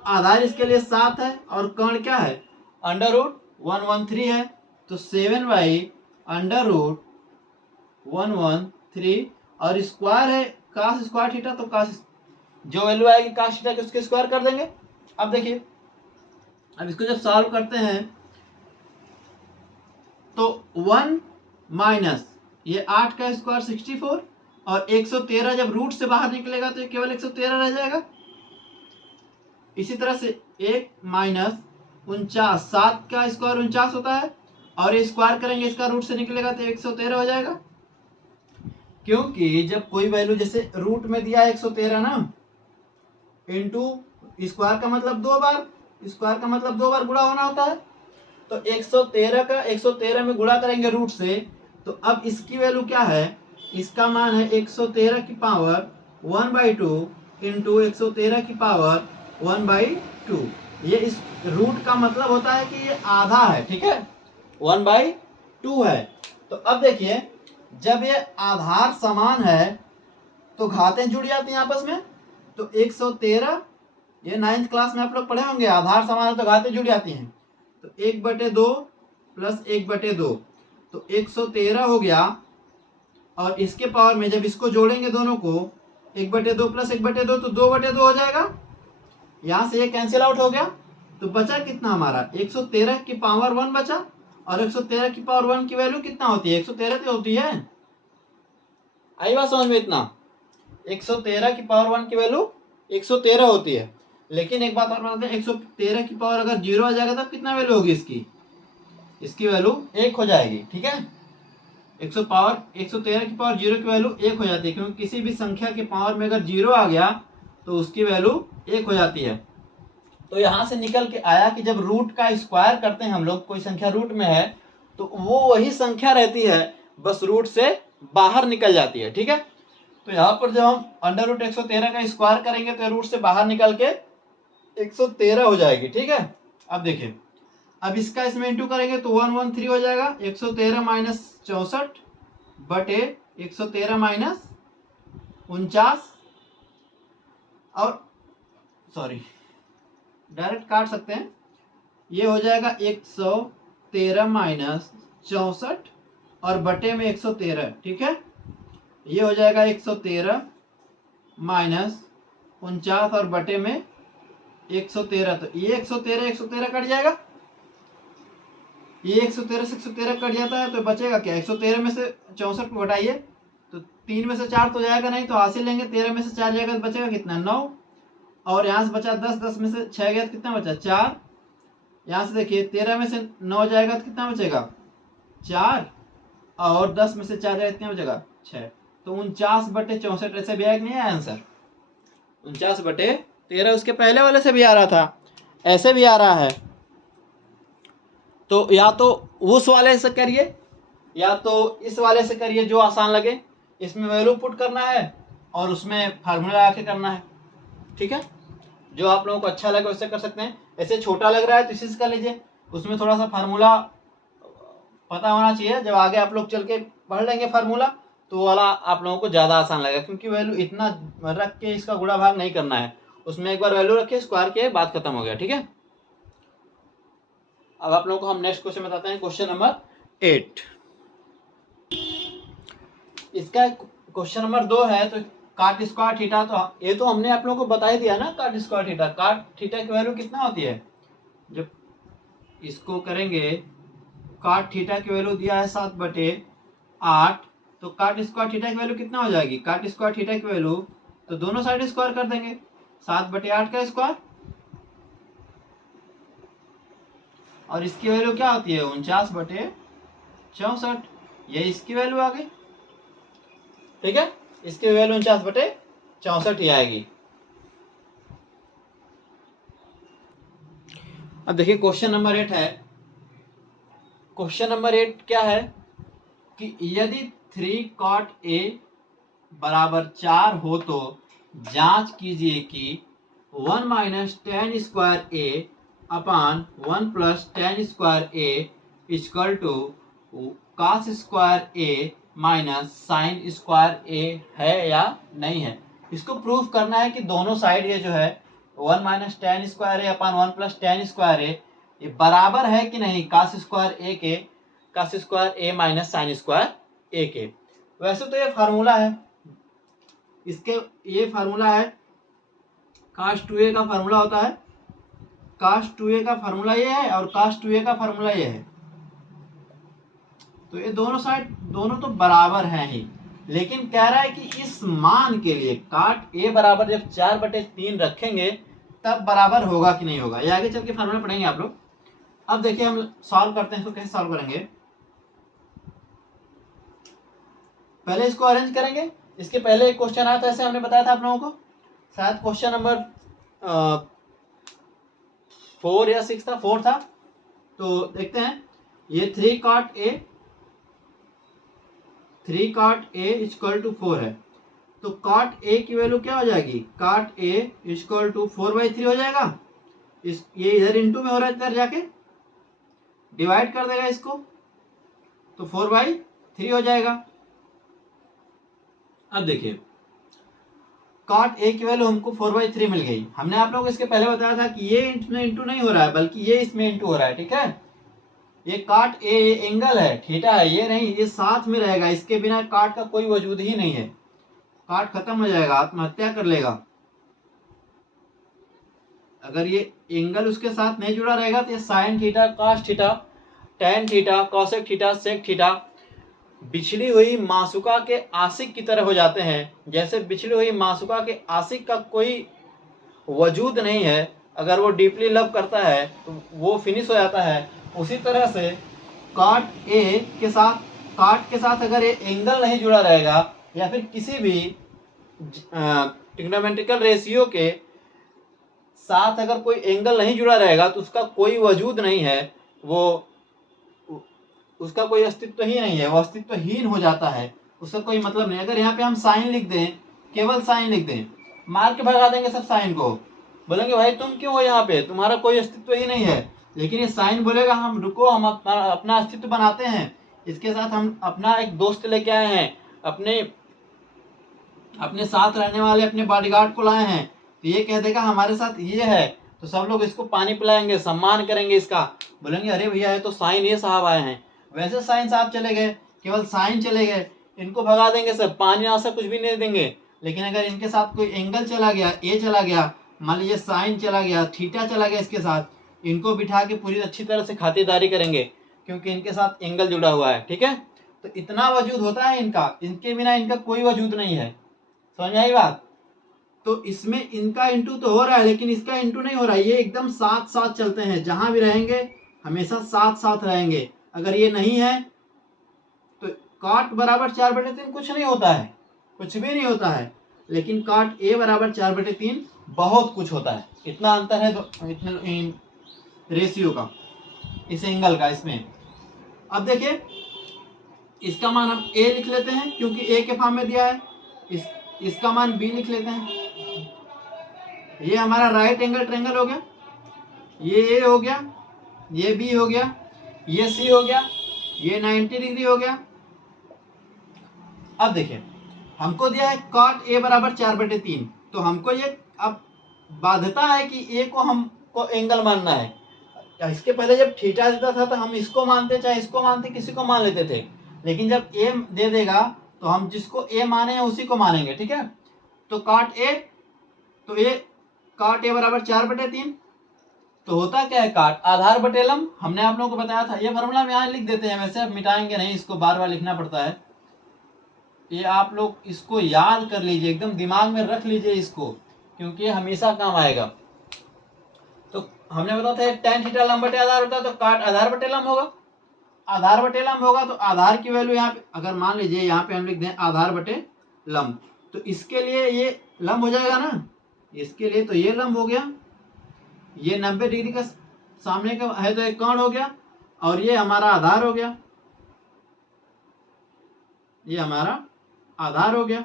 आधार इसके लिए 7 है और कर्ण क्या है, अंडर रूट 113 है, तो 7/√113, और स्क्वायर है कास स्क्वायर थीटा, तो कास जो वैल्यू आएगी कास थीटा की उसके स्क्वायर कर देंगे। अब देखिए, अब इसको जब सॉल्व करते हैं तो 1 - ये 8 का स्क्वायर 64 और 113 जब रूट से बाहर निकलेगा तो ये केवल 113 रह जाएगा। इसी तरह से 1 - 49, 7 का स्क्वायर 49 होता है, और ये स्क्वायर करेंगे इसका रूट से निकलेगा तो 113 हो जाएगा। क्योंकि जब कोई वैल्यू जैसे रूट में दिया है 113 ना, इंटू स्क्वायर का मतलब 2 बार, स्क्वायर का मतलब 2 बार गुणा होना होता है, तो 113 का 113 में गुणा करेंगे रूट से, तो अब इसकी वैल्यू क्या है, इसका मान है 113 की पावर 1/2 इंटू 113 की पावर 1/2। ये इस रूट का मतलब होता है कि ये आधा है, ठीक है, 1/2 है। तो अब देखिए, जब ये आधार समान है तो घातें जुड़ जाती हैं आपस में, तो 113, ये 9th क्लास में आप लोग पढ़े होंगे, आधार समान है तो घातें जुड़ जाती हैं, तो 1/2 प्लस 1/2, तो 113 हो गया, और इसके पावर में जब इसको जोड़ेंगे दोनों को, 1/2 प्लस 1/2 तो 2/2 हो जाएगा, यहां से ये कैंसिल आउट हो गया, तो बचा कितना हमारा, 113 की पावर 1 बचा, और 113 की पावर 1 की वैल्यू कितना होती है, 113 तो होती है। आई बात समझ में, इतना 113 की पावर 1 की वैल्यू 113 होती है। लेकिन एक बात और बताते हैं, 113 की पावर अगर 0 आ जाएगा तब कितना वैल्यू होगी इसकी, इसकी वैल्यू 1 हो जाएगी। ठीक है, 113 की पावर 0 की वैल्यू 1 हो जाती है, क्योंकि किसी भी संख्या के पावर में अगर 0 आ गया तो उसकी वैल्यू 1 हो जाती है। तो यहां से निकल के आया कि जब रूट का स्क्वायर करते हैं हम लोग, कोई संख्या रूट में है तो वो वही संख्या रहती है, बस रूट से बाहर निकल जाती है। ठीक है, तो यहाँ पर जब हम अंडर रूट 113 का स्क्वायर करेंगे तो रूट से बाहर निकल के 113 हो जाएगी। ठीक है, अब देखिए, अब इसका इसमें इंटू करेंगे तो 113 हो जाएगा, 113 - 64 बटे 113 - 49, और सॉरी डायरेक्ट काट सकते हैं, ये हो जाएगा 113 - 64 और बटे में 113। ठीक है, ये हो जाएगा 113 - 49 और बटे में 113, तो ये 113 कट जाएगा, ये 113 से 113 कट जाता है, तो बचेगा क्या, 113 में से 64 को घटाइए तो 3 में से 4 तो जाएगा नहीं, तो हासिल लेंगे, 13 में से 4 जाएगा तो बचेगा कितना, 9, और यहाँ से बचा 10, 10 में से 6 गया तो कितना बचा, 4। यहाँ से देखिए 13 में से 9 जाएगा तो कितना बचेगा, 4, और 10 में से 4 जाएगा कितना बचेगा, 6। तो 49/64 ऐसे भी आया कि नहीं आया आंसर? 49/13 उसके पहले वाले से भी आ रहा था, ऐसे भी आ रहा है। तो या तो उस वाले से करिए या तो इस वाले से करिए, जो आसान लगे। इसमें वैल्यू पुट करना है और उसमें फार्मूला आके करना है, ठीक है। जो आप लोगों को अच्छा लगे उससे कर सकते हैं। ऐसे छोटा लग रहा है तो इसी से कर लीजिए, उसमें थोड़ा सा फार्मूला पता होना चाहिए। जब आगे आप लोग चल के पढ़ लेंगे फार्मूला तो वो वाला आप लोगों को ज़्यादा आसान लगेगा, क्योंकि वैल्यू इतना रख के इसका गुणा भाग नहीं करना है। उसमें एक बार वैल्यू रखिए, स्क्वायर किए, बात खत्म हो गया, ठीक है। अब आप लोगों को हम नेक्स्ट क्वेश्चन बताते हैं, क्वेश्चन नंबर 8। इसका क्वेश्चन नंबर 2 है। तो काट स्क्वायर थीटा, तो ये तो हमने आप लोगों को बता ही दिया ना। काट स्क्वायर थीटा, काट थीटा की वैल्यू कितना होती है? जब इसको करेंगे, काट थीटा की वैल्यू दिया है 7/8, तो काट स्क्वायर थीटा की वैल्यू कितना हो जाएगी? काट स्क्वायर थीटा की वैल्यू तो दोनों साइड स्क्वायर कर देंगे, 7/8 का स्क्वायर, और इसकी वैल्यू क्या होती है? 49/64। ये इसकी वैल्यू आ गई, ठीक है। इसकी वैल्यू 49/64 ही आएगी। अब देखिए क्वेश्चन नंबर 8 है। क्वेश्चन नंबर 8 क्या है कि यदि 3 cot A बराबर 4 हो तो जांच कीजिए कि 1 - tan square A upon 1 + tan square A equal to cos square A minus sine square A है या नहीं है। इसको प्रूफ करना है कि दोनों साइड ये जो है 1 - tan square A upon 1 + tan square A ये बराबर है कि नहीं cos स्क्वायर A के, cos square A minus sine square A के। वैसे तो ये फार्मूला है, इसके ये फार्मूला है, cos 2A का फार्मूला होता है, cos 2A का फार्मूला ये है और cos 2A का फार्मूला ये है। तो ये दोनों साइड दोनों तो बराबर हैं ही, लेकिन कह रहा है कि इस मान के लिए काट A बराबर जब 4/3 रखेंगे तब बराबर होगा कि नहीं होगा। ये आगे चल के फार्मूला पढ़ेंगे आप लोग। अब देखिए हम सॉल्व करते हैं, इसको कैसे सॉल्व करेंगे। पहले इसको अरेंज करेंगे। इसके पहले एक क्वेश्चन आया था, ऐसे हमने बताया था आप लोगों को, शायद क्वेश्चन नंबर 4 या 6 था, 4 था। तो देखते हैं, ये 3 cot A इक्वल टू 4 है। तो cot A की वैल्यू क्या हो जाएगी? cot A इक्वल टू 4/3 हो जाएगा। ये इधर इंटू में हो रहा है, इधर जाके डिवाइड कर देगा इसको, तो 4/3 हो जाएगा। अब देखिए cot A की वैल्यू हमको 4/3 मिल गई। हमने आप लोगों को इसके पहले बताया था कि ये इसमें इंटू नहीं हो रहा है, बल्कि ये इसमें इंटू हो रहा है, ठीक है। ये काट ए एंगल है, थीटा है, ये नहीं, ये साथ में रहेगा। इसके बिना काट का कोई वजूद ही नहीं है। काट खत्म हो जाएगा, आत्महत्या कर लेगा। अगर ये एंगल उसके साथ नहीं जुड़ा रहेगा तो ये sine theta, cos theta, tan theta, cosec theta, sec theta बिछड़ी हुई मासुका के आशिक की तरह हो जाते हैं। जैसे बिछड़ी हुई मासुका के आशिक का कोई वजूद नहीं है, अगर वो डीपली लव करता है तो वो फिनिश हो जाता है। उसी तरह से काट ए के साथ, काट के साथ अगर ये एंगल नहीं जुड़ा रहेगा या फिर किसी भी ट्रिग्नोमेट्रिकल रेशियो के साथ अगर कोई एंगल नहीं जुड़ा रहेगा तो उसका कोई वजूद नहीं है, वो उसका कोई अस्तित्व ही नहीं है, वो अस्तित्वहीन हो जाता है, उसका कोई मतलब नहीं। अगर यहाँ पे हम साइन लिख दें, केवल साइन लिख दें, मार के भगा देंगे सब साइन को, बोलेंगे भाई तुम क्यों हो यहाँ पे, तुम्हारा कोई अस्तित्व ही नहीं है। लेकिन ये साइन बोलेगा हम रुको, हम अपना अस्तित्व बनाते हैं, इसके साथ हम अपना एक दोस्त लेके आए हैं, अपने साथ रहने वाले अपने बॉडीगार्ड को लाए हैं, तो ये कह देगा हमारे साथ ये है, तो सब लोग इसको पानी पिलाएंगे, सम्मान करेंगे इसका, बोलेंगे अरे भैया ये तो साइन ये साहब आए हैं। वैसे साइन साहब चले गए, केवल साइन चले गए, इनको भगा देंगे सब, पानी आशा कुछ भी नहीं देंगे। लेकिन अगर इनके साथ कोई एंगल चला गया, ए चला गया, मान लीजिए साइन चला गया, थीटा चला गया इसके साथ, इनको बिठा के पूरी अच्छी तरह से खातिरदारी करेंगे, क्योंकि इनके साथ एंगल जुड़ा हुआ है, ठीक है। तो इतना वजूद होता है इनका, इनके बिना इनका कोई वजूद नहीं है। समझ आई बात? तो इसमें इनका इंटू तो हो रहा है, लेकिन इसका इंटू नहीं हो रहा है, ये एकदम साथ साथ चलते हैं, जहां भी रहेंगे हमेशा साथ साथ रहेंगे। अगर ये नहीं है तो cot बराबर 4/3 कुछ नहीं होता है, कुछ भी नहीं होता है, लेकिन cot A बराबर 4/3 बहुत कुछ होता है। इतना अंतर है तो इतने रेशियो का, इस एंगल का इसमें। अब देखिए इसका मान हम A लिख लेते हैं क्योंकि A के फॉर्म में दिया है, इसका मान B लिख लेते हैं। ये हमारा राइट एंगल ट्रायंगल हो गया, ये A हो गया, ये B हो गया, ये C हो गया, ये 90 डिग्री हो गया। अब देखिए हमको दिया है cot A बराबर 4/3, तो हमको ये अब बाध्यता है कि A को हमको एंगल मानना है। इसके पहले जब थीटा देता था तो हम इसको मानते, चाहे इसको मानते, किसी को मान लेते थे, लेकिन जब A दे देगा तो हम जिसको A माने हैं उसी को मानेंगे, ठीक है। तो cot A, तो ये cot A बराबर 4/3, तो होता क्या है काट आधार बटे लंब, हमने आप लोगों को बताया था। ये फॉर्मूला हम यहाँ लिख देते हैं, वैसे अब मिटाएंगे नहीं, इसको बार बार लिखना पड़ता है। ये आप लोग इसको याद कर लीजिए, एकदम दिमाग में रख लीजिए इसको, क्योंकि हमेशा काम आएगा। तो हमने बताया था tan थीटा लंब बटे आधार होता है, तो काट आधार बटे लंब होगा। आधार बटे लंब होगा तो आधार की वैल्यू यहाँ पे, अगर मान लीजिए यहाँ पे हम लिख दें आधार बटे लंब, तो इसके लिए ये लंब हो जाएगा ना, इसके लिए तो ये लंब हो गया, ये 90 डिग्री का सामने का है तो एक कोण हो गया, और ये हमारा आधार हो गया, ये हमारा आधार हो गया।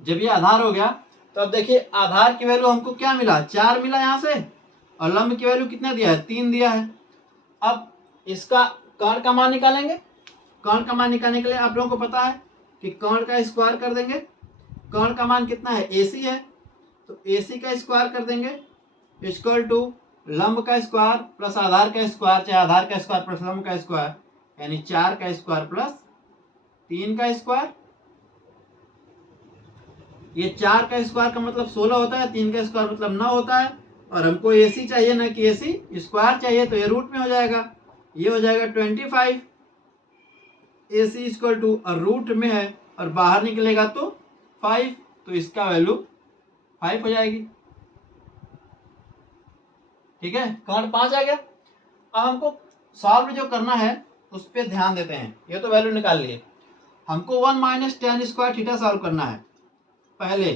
जब ये आधार हो गया तो अब देखिए आधार की वैल्यू हमको क्या मिला, 4 मिला यहाँ से, और लंब की वैल्यू कितना दिया है, 3 दिया है। अब इसका कोण का मान निकालेंगे। कोण का मान निकालने के लिए आप लोगों को पता है कि कोण का स्क्वायर कर देंगे। कोण का मान कितना है, AC है, तो AC का स्क्वायर कर देंगे इक्वल टू लंब का स्क्वायर प्लस आधार का स्क्वायर, चाहे आधार का स्क्वायर प्लस लंब का स्क्वायर, यानी 4 का स्क्वायर प्लस 3 का स्क्वायर। ये 4 का स्क्वायर का मतलब 16 होता है, 3 का स्क्वायर मतलब 9 होता है, और हमको AC चाहिए ना कि AC स्क्वायर चाहिए, तो ये रूट में हो जाएगा, ये हो जाएगा 25। AC इक्वल टू, और रूट में है और बाहर निकलेगा तो 5, तो इसका वैल्यू 5 हो जाएगी, ठीक है। कोण 5 आ गया। अब हमको सॉल्व जो करना है उस पर ध्यान देते हैं। ये तो वैल्यू निकाल लिए, हमको 1 minus tan square theta solve करना है पहले।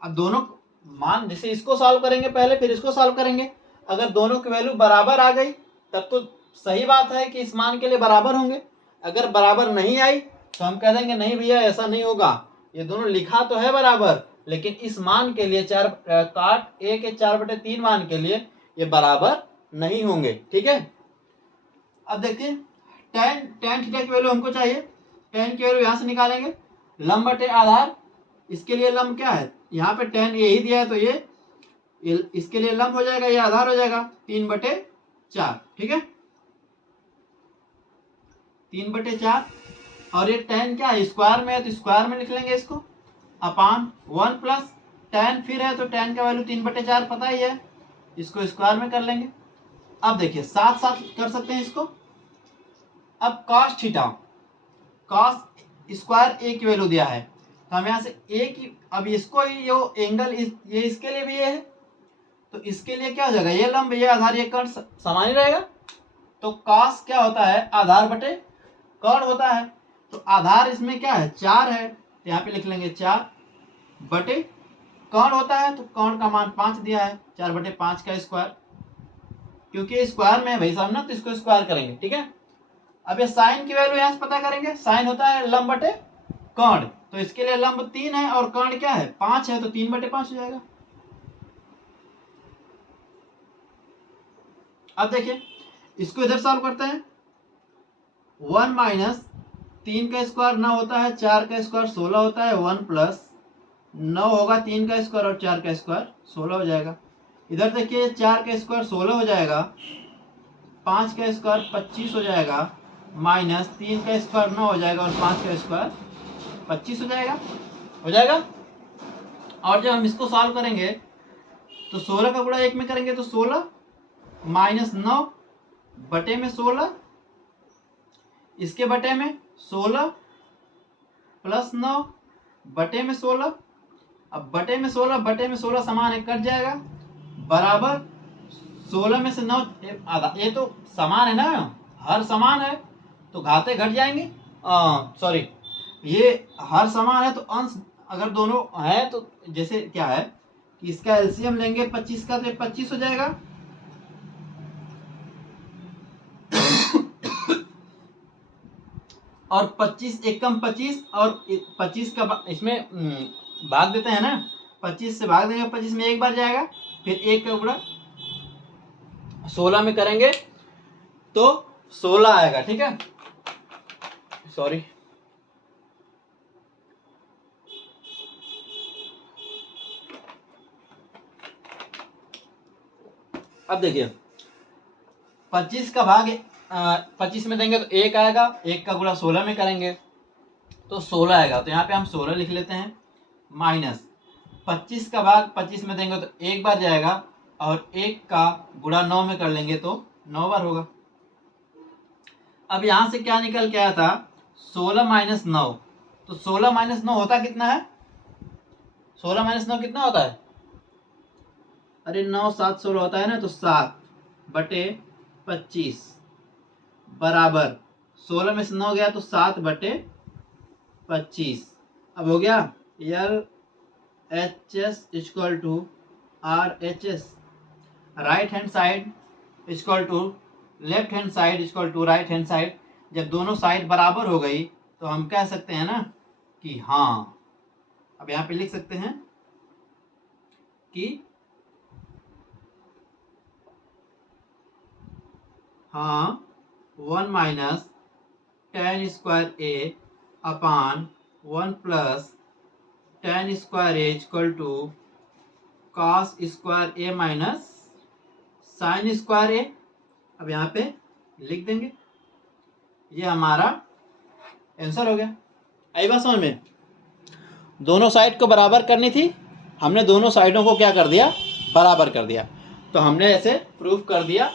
अब दोनों मान, जैसे इसको सॉल्व करेंगे पहले, फिर इसको सॉल्व करेंगे। अगर दोनों की वैल्यू बराबर आ गई तब तो सही बात है कि इस मान के लिए बराबर होंगे। अगर बराबर नहीं आई तो हम कह देंगे नहीं भैया ऐसा नहीं होगा, ये दोनों लिखा तो है बराबर, लेकिन इस मान के लिए cot A के 4/3 मान के लिए ये बराबर नहीं होंगे, ठीक है। अब देखिए tan थीटा की वैल्यू हमको चाहिए, tan की वैल्यू यहाँ से निकालेंगे, लंब बटे आधार, इसके लिए लंब क्या है, यहाँ पे tan यही दिया है तो ये इसके लिए लंब हो जाएगा, ये आधार हो जाएगा 3/4, ठीक है, 3/4। और ये tan क्या है, स्क्वायर में है तो स्क्वायर में लिख लेंगे इसको, अपान 1 प्लस tan फिर है तो tan का वैल्यू 3/4 पता ही है, इसको स्क्वायर में कर लेंगे। अब देखिए साथ साथ कर सकते हैं इसको। अब cos theta, cos square A की वैल्यू दिया है, तो हम यहाँ से A की, अब इसको ये एंगल ये इसके लिए भी ये है, तो इसके लिए क्या हो जाएगा, ये लंब ये आधार ये कोण समान ही रहेगा। तो cos क्या होता है, आधार बटे कोण होता है, तो आधार इसमें क्या है 4 है, तो यहाँ पे लिख लेंगे 4 बटे कोण होता है, तो कोण का मान 5 दिया है, 4/5 का स्क्वायर, क्योंकि स्क्वायर में है भाई साहब ना, तो इसको स्क्वायर करेंगे, ठीक है। अब ये साइन की वैल्यू यहाँ से पता करेंगे, साइन होता है लंब बटे कोण, तो इसके लिए लंब 3 है और कोण क्या है 5 है, तो 3/5 हो जाएगा। अब देखिए इसको इधर सॉल्व करते हैं, 1 माइनस 3 का स्क्वायर 9 होता है, 4 का स्क्वायर 16 होता है, 1 प्लस 9 होगा 3 का स्क्वायर और 4 का स्क्वायर 16 हो जाएगा। इधर देखिए 4 का स्क्वायर 16 हो जाएगा, 5 का स्क्वायर 25 हो जाएगा, माइनस 3 का स्क्वायर 9 हो जाएगा और 5 का स्क्वायर 25 हो जाएगा, हो जाएगा। और जब हम इसको सॉल्व करेंगे तो 16 का गुणा 1 में करेंगे तो 16 माइनस 9 बटे में 16, इसके बटे में 16 प्लस 9 बटे में 16, अब बटे में 16 समान है, कट जाएगा, बराबर 16 में से 9 आधा, ये तो समान है ना, हर समान है तो घातें घट जाएंगी, सॉरी, ये हर समान है तो अंश अगर दोनों है तो जैसे क्या है कि इसका एलसीएम लेंगे 25 का तो 25 हो जाएगा, और 25 एकम 25 और 25 का इसमें भाग देते हैं ना, 25 से भाग देंगे, 25 में एक बार जाएगा, फिर एक का गुणा 16 में करेंगे तो 16 आएगा। ठीक है, सॉरी, अब देखिए 25 का भाग 25 में देंगे तो एक आएगा, एक का गुणा 16 में करेंगे तो 16 आएगा, तो यहाँ पे हम 16 लिख लेते हैं, माइनस 25 का भाग 25 में देंगे तो एक बार जाएगा, और एक का गुणा 9 में कर लेंगे तो 9 बार होगा। अब यहाँ से क्या निकल के आया था, 16 माइनस 9, तो 16 माइनस 9 होता कितना है, 16 माइनस 9 कितना होता है, अरे 9 7 16 होता है ना, तो 7 बटे 25 बराबर 16 में से 9 गया तो 7 बटे 25। अब हो गया L H S equal to R H S, right hand side equal to left hand side equal to right hand side. जब दोनों साइड बराबर हो गई तो हम कह सकते हैं ना कि हाँ, अब यहाँ पे लिख सकते हैं कि हाँ 1 minus tan square A upon 1 plus tan square A equal to cos square A minus sine square A. अब यहाँ पे लिख देंगे, ये हमारा आंसर हो गया। आई बात समझ में, दोनों साइड को बराबर करनी थी, हमने दोनों साइडों को क्या कर दिया, बराबर कर दिया, तो हमने ऐसे प्रूफ कर दिया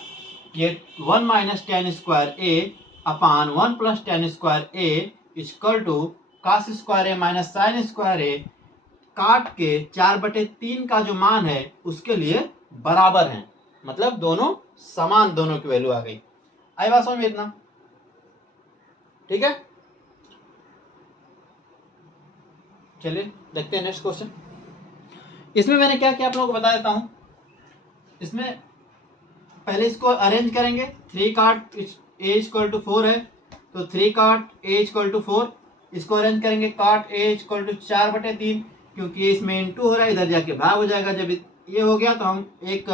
कि 1 minus tan square A upon 1 plus tan square A equal to cos square A minus sine square A काट के 4/3 का जो मान है उसके लिए बराबर है, मतलब दोनों समान, दोनों की वैल्यू आ गई। आई बात समझ में इतना, ठीक है। चलिए देखते हैं नेक्स्ट क्वेश्चन। इसमें मैंने क्या किया आप लोगों को बता देता हूं। इसमें पहले इसको अरेंज करेंगे, 3 काट ए इक्वल टू 4 है तो 3 काट ए इक्वल टू 4, इसको अरेंज करेंगे काट ए इक्वल टू 4/3, क्योंकि इसमें इंटू हो रहा है, इधर जाके भाग हो जाएगा। जब ये हो गया तो हम एक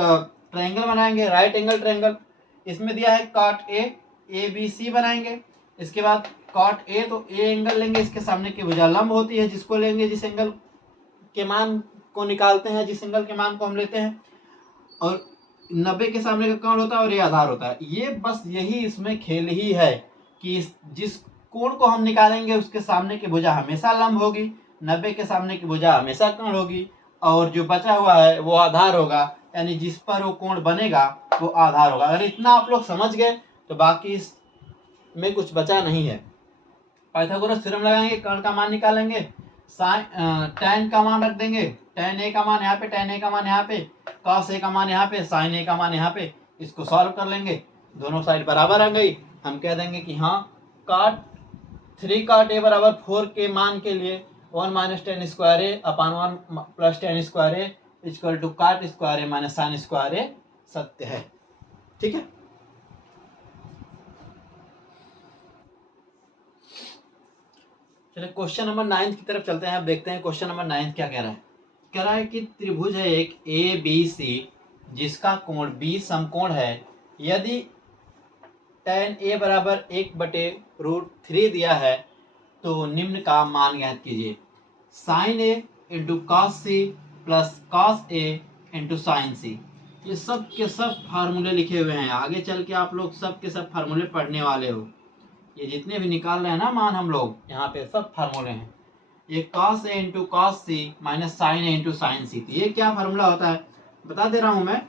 ट्रायंगल बनाएंगे, राइट एंगल ट्रायंगल। इसमें दिया है काट ए बी सी बनाएंगे। इसके बाद कॉट ए, तो ए एंगल लेंगे, इसके सामने की भुजा लंब होती है, जिसको लेंगे, जिस एंगल के मान को निकालते हैं, जिस एंगल के मान को हम लेते हैं, और 90 के सामने का कोण होता है और ये आधार होता है। ये बस यही इसमें खेल ही है कि जिस कोण को हम निकालेंगे उसके सामने की भुजा हमेशा लंब होगी, 90 के सामने की भुजा हमेशा कोण होगी, और जो बचा हुआ है वो आधार होगा, यानी जिस पर वो कोण बनेगा वो आधार होगा। अगर इतना आप लोग समझ गए तो बाकी इसमें कुछ बचा नहीं है। पाइथागोरस थ्योरम लगाएंगे, कोण का मान निकालेंगे, tan का मान रख देंगे, tan ए का मान यहाँ पे, tan ए का मान यहाँ पे, cos ए का मान यहाँ पे, sin ए का मान यहाँ पे। इसको सॉल्व कर लेंगे, दोनों साइड बराबर आ गई, हम कह देंगे कि हाँ काट 3 काट ए बराबर 4 के मान के लिए 1 minus tan square A upon 1 plus tan square A equal to cot square A minus sine square A सत्य है। ठीक है, चलिए क्वेश्चन नंबर 9 की तरफ चलते हैं। अब देखते हैं क्वेश्चन नंबर 9 क्या कह रहा है। कह रहा है कि त्रिभुज है एक ए बी सी जिसका कोण बी समकोण है, यदि tan ए बराबर 1/√3 दिया है तो निम्न का मान ज्ञात कीजिए। Sine A into cos C plus cos A into sine C. ये सब के सब फार्मूले लिखे हुए हैं, आगे चल के आप लोग सब के सब फार्मूले पढ़ने वाले हो। ये जितने भी निकाल रहे हैं ना मान हम लोग, यहाँ पे सब फार्मूले हैं। ये cos a into cos C minus sine A into sine C, तो ये क्या फार्मूला होता है बता दे रहा हूँ मैं,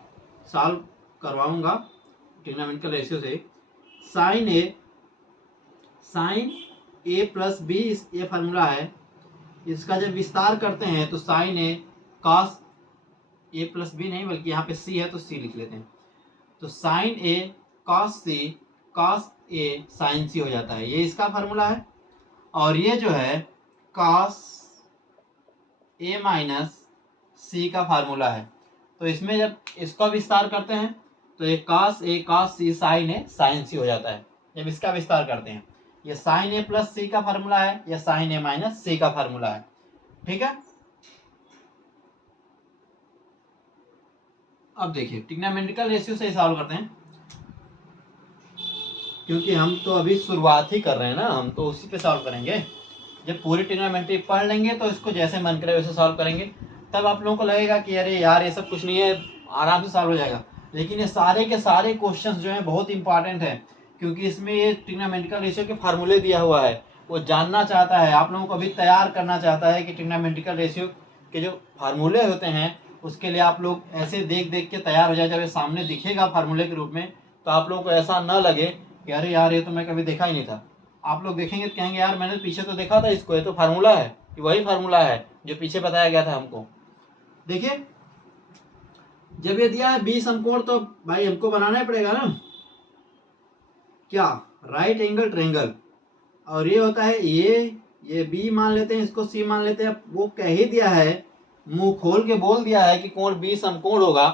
सॉल्व करवाऊंगा ट्रिग्नोमेट्रिकल रेशियो से। साइन ए प्लस बी ये फार्मूला है, इसका जब विस्तार करते हैं तो sine A cos A plus B नहीं, बल्कि यहाँ पे सी है तो सी लिख लेते हैं। तो sine A cos C cos A sin C हो जाता है, ये इसका फार्मूला है। और ये जो है cos A माइनस C का फार्मूला है। तो इसमें जब इसका विस्तार करते हैं तो ये cos A cos C sin A sin C हो जाता है। जब इसका विस्तार करते हैं, ये sin A प्लस C का फार्मूला है, ये sin A माइनस C का फार्मूला है। ठीक है, अब देखिए ट्रिग्नोमेट्रिकल रेशियो से सॉल्व करते हैं, क्योंकि हम तो अभी शुरुआत ही कर रहे हैं ना, हम तो उसी पे सॉल्व करेंगे। जब पूरी ट्रिग्नोमेट्री पढ़ लेंगे तो इसको जैसे मन करे वैसे सॉल्व करेंगे, तब आप लोगों को लगेगा कि अरे यार ये सब कुछ नहीं है, आराम से सॉल्व हो जाएगा। लेकिन ये सारे के सारे क्वेश्चंस जो हैं बहुत इंपॉर्टेंट है, क्योंकि इसमें ये ट्रिग्नोमेट्रिकल रेशियो के फार्मूले दिया हुआ है। वो जानना चाहता है, आप लोगों को अभी तैयार करना चाहता है कि ट्रिग्नोमेट्रिकल रेशियो के जो फार्मूले होते हैं उसके लिए आप लोग ऐसे देख देख के तैयार हो जाए। जब ये सामने दिखेगा फार्मूले के रूप में तो आप लोगों को ऐसा न लगे कि अरे यार ये तो मैं कभी देखा ही नहीं था। आप लोग देखेंगे तो कहेंगे यार मैंने पीछे तो देखा था इसको, ये तो फार्मूला है, वही फार्मूला है जो पीछे बताया गया था हमको। देखिए जब ये दिया है 20 समकोण तो भाई हमको बनाना ही पड़ेगा ना, क्या, राइट एंगल ट्रायंगल। और ये होता है ये बी मान लेते हैं, इसको सी मान लेते हैं। वो कह ही दिया है, मुंह खोल के बोल दिया है कि कोण बी समकोण होगा,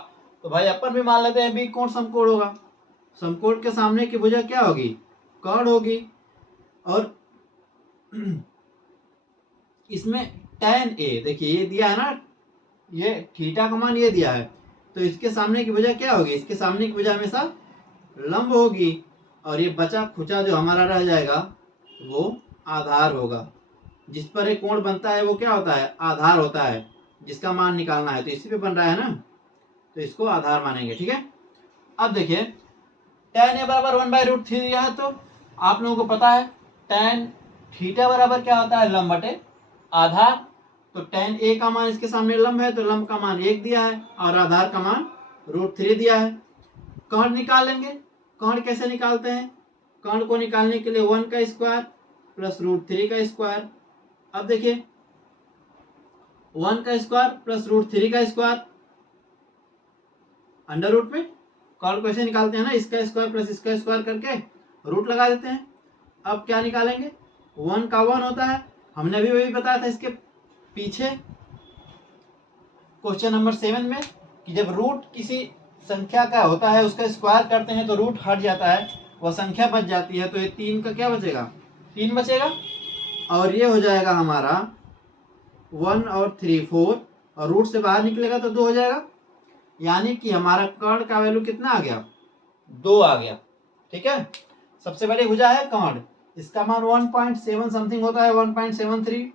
तो भाई अपन भी मान लेते हैं बी कोण समकोण होगा। समकोण के सामने की भुजा क्या होगी, कर्ण होगी। और इसमें tan A देखिए ये दिया है ना, ये थीटा का मान ये दिया है, तो इसके सामने की भुजा क्या होगी, इसके सामने की भुजा हमेशा लंब होगी। और ये बचा खुचा जो हमारा रह जाएगा वो आधार होगा। जिस पर एक कोण बनता है वो क्या होता है, आधार होता है, जिसका मान निकालना है। तो इसी पे बन रहा है ना, तो इसको आधार मानेंगे। ठीक है, अब देखिए tan A बराबर 1/√3 दिया है, तो आप लोगों को पता है tan थीटा बराबर क्या होता है, लंब बटे आधार। तो tan A का मान इसके सामने लंब है, तो लंब का मान 1 दिया है और आधार का मान √3 दिया है। कर्ण निकाल लेंगे। कर्ण कैसे निकालते हैं, कर्ण को निकालने के लिए 1 का स्क्वायर प्लस √3 का स्क्वायर। अब देखिए 1 का स्क्वायर प्लस √3 का स्क्वायर अंडर रूट में। कर्ण को ऐसे निकालते हैं ना, इसका स्क्वायर प्लस इसका स्क्वायर करके रूट लगा देते हैं। अब क्या निकालेंगे, 1 का 1 होता है, हमने अभी वही बताया था इसके पीछे क्वेश्चन नंबर 7 में, कि जब रूट किसी संख्या का होता है उसका स्क्वायर करते हैं तो रूट हट जाता है, वह संख्या बच जाती है। तो ये 3 का क्या बचेगा, 3 बचेगा। और ये हो जाएगा हमारा 1 और 3 4, और रूट से बाहर निकलेगा तो 2 हो जाएगा। यानी कि हमारा कर्ण का वैल्यू कितना आ गया, 2 आ गया। ठीक है, सबसे बड़ी भुजा है कर्ण, इसका मान 1.7 समथिंग होता है, 1.73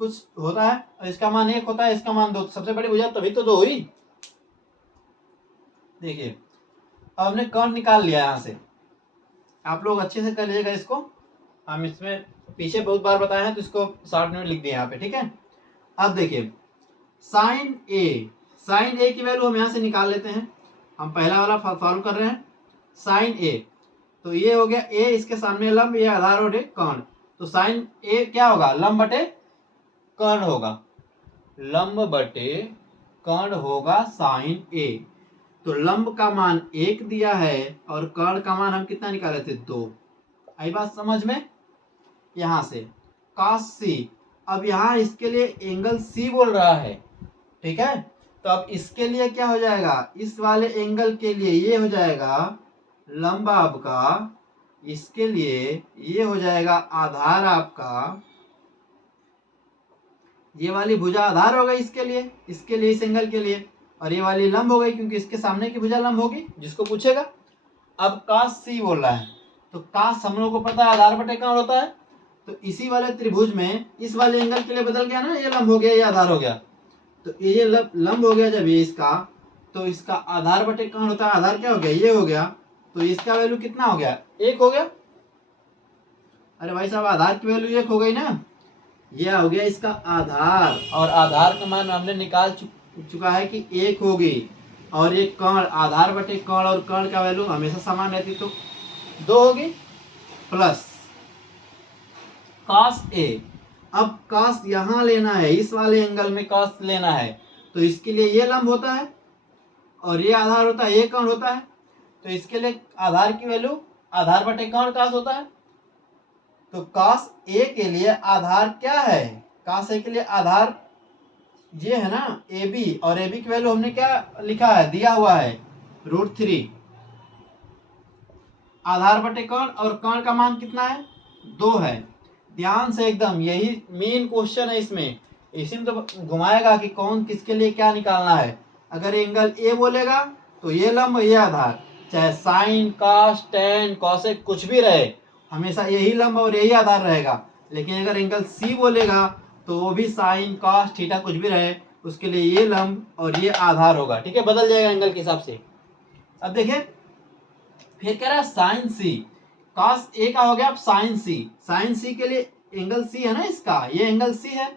कुछ होता है, और इसका मान 1 होता है, इसका मान 2। सबसे बड़ी भुजा तभी तो 2 हुई। देखिए अब हमने कर्ण निकाल लिया। यहाँ से आप लोग अच्छे से कर लीजिएगा इसको, हम इसमें पीछे बहुत बार बताए हैं तो इसको शॉर्ट में लिख दिए यहाँ पे। ठीक है, अब देखिए साइन ए की वैल्यू हम यहाँ से निकाल लेते हैं। हम पहला वाला सॉल्व कर रहे हैं, साइन ए, तो ये हो गया ए, इसके सामने लंब, ये आधार और एक कर्ण। तो साइन ए क्या होगा, लंब बटे कर्ण होगा, लंब बटे कर्ण होगा साइन ए। तो लंब का मान 1 दिया है और कर्ण का मान हम कितना निकाले थे, 2। आई बात समझ में। यहां से cos C, अब यहाँ इसके लिए एंगल C बोल रहा है। ठीक है, तो अब इसके लिए क्या हो जाएगा, इस वाले एंगल के लिए ये हो जाएगा लंब आपका, इसके लिए ये हो जाएगा आधार आपका, ये वाली भुजा आधार हो गई इसके लिए इस एंगल के लिए, और ये वाली लंब हो गई क्योंकि इसके सामने की भुजा लंब होगी जिसको पूछेगा। अब cos C बोल रहा है, तो cos हम लोग को पता है आधार बटे कर्ण होता है, तो इसी वाले त्रिभुज में इस वाले एंगल के लिए बदल गया ना, ये लंब हो गया ये आधार हो गया। तो ये लंब हो गया जब ये इसका, तो इसका आधार बटे कर्ण होता है, आधार क्या हो गया, ये हो गया। तो इसका वैल्यू कितना हो गया, 1 हो गया। अरे भाई साहब आधार की वैल्यू 1 हो गई ना, यह हो गया इसका आधार, और आधार का मान हमने निकाल चुका है कि 1 होगी। और ये कर्ण, आधार बटे कर्ण, और कर्ण का वैल्यू हमेशा समान रहती तो 2 होगी, प्लस cos A। अब cos यहां लेना है, इस वाले एंगल में cos लेना है, तो इसके लिए ये लंब होता है और ये आधार होता है, ये कर्ण होता है। तो इसके लिए आधार की वैल्यू आधार बटे कर्ण कास होता है। तो कास ए के लिए आधार क्या है, कास ए के लिए आधार ये है ना ए बी, और ए बी की वैल्यू हमने क्या लिखा है, दिया हुआ है √3। आधार बटे कर्ण, और कर्ण का मान कितना है, 2 है। ध्यान से एकदम, यही मेन क्वेश्चन है इसमें, इसी में तो घुमाएगा कि कौन किसके लिए क्या निकालना है। अगर एंगल ए बोलेगा तो ये लंब ये आधार, चाहे साइन कॉस टेन कॉसेक कुछ भी रहे, हमेशा यही लंब और यही आधार रहेगा। लेकिन अगर एंगल सी बोलेगा तो वो भी साइन कॉस थीटा कुछ भी रहे, उसके लिए ये लंब और ये आधार होगा। ठीक है, बदल जाएगा एंगल के हिसाब से। अब देखिए फिर कह रहा है साइन सी, कॉस ए का हो गया अब साइन सी। साइन सी के लिए एंगल सी है ना इसका, ये एंगल सी है,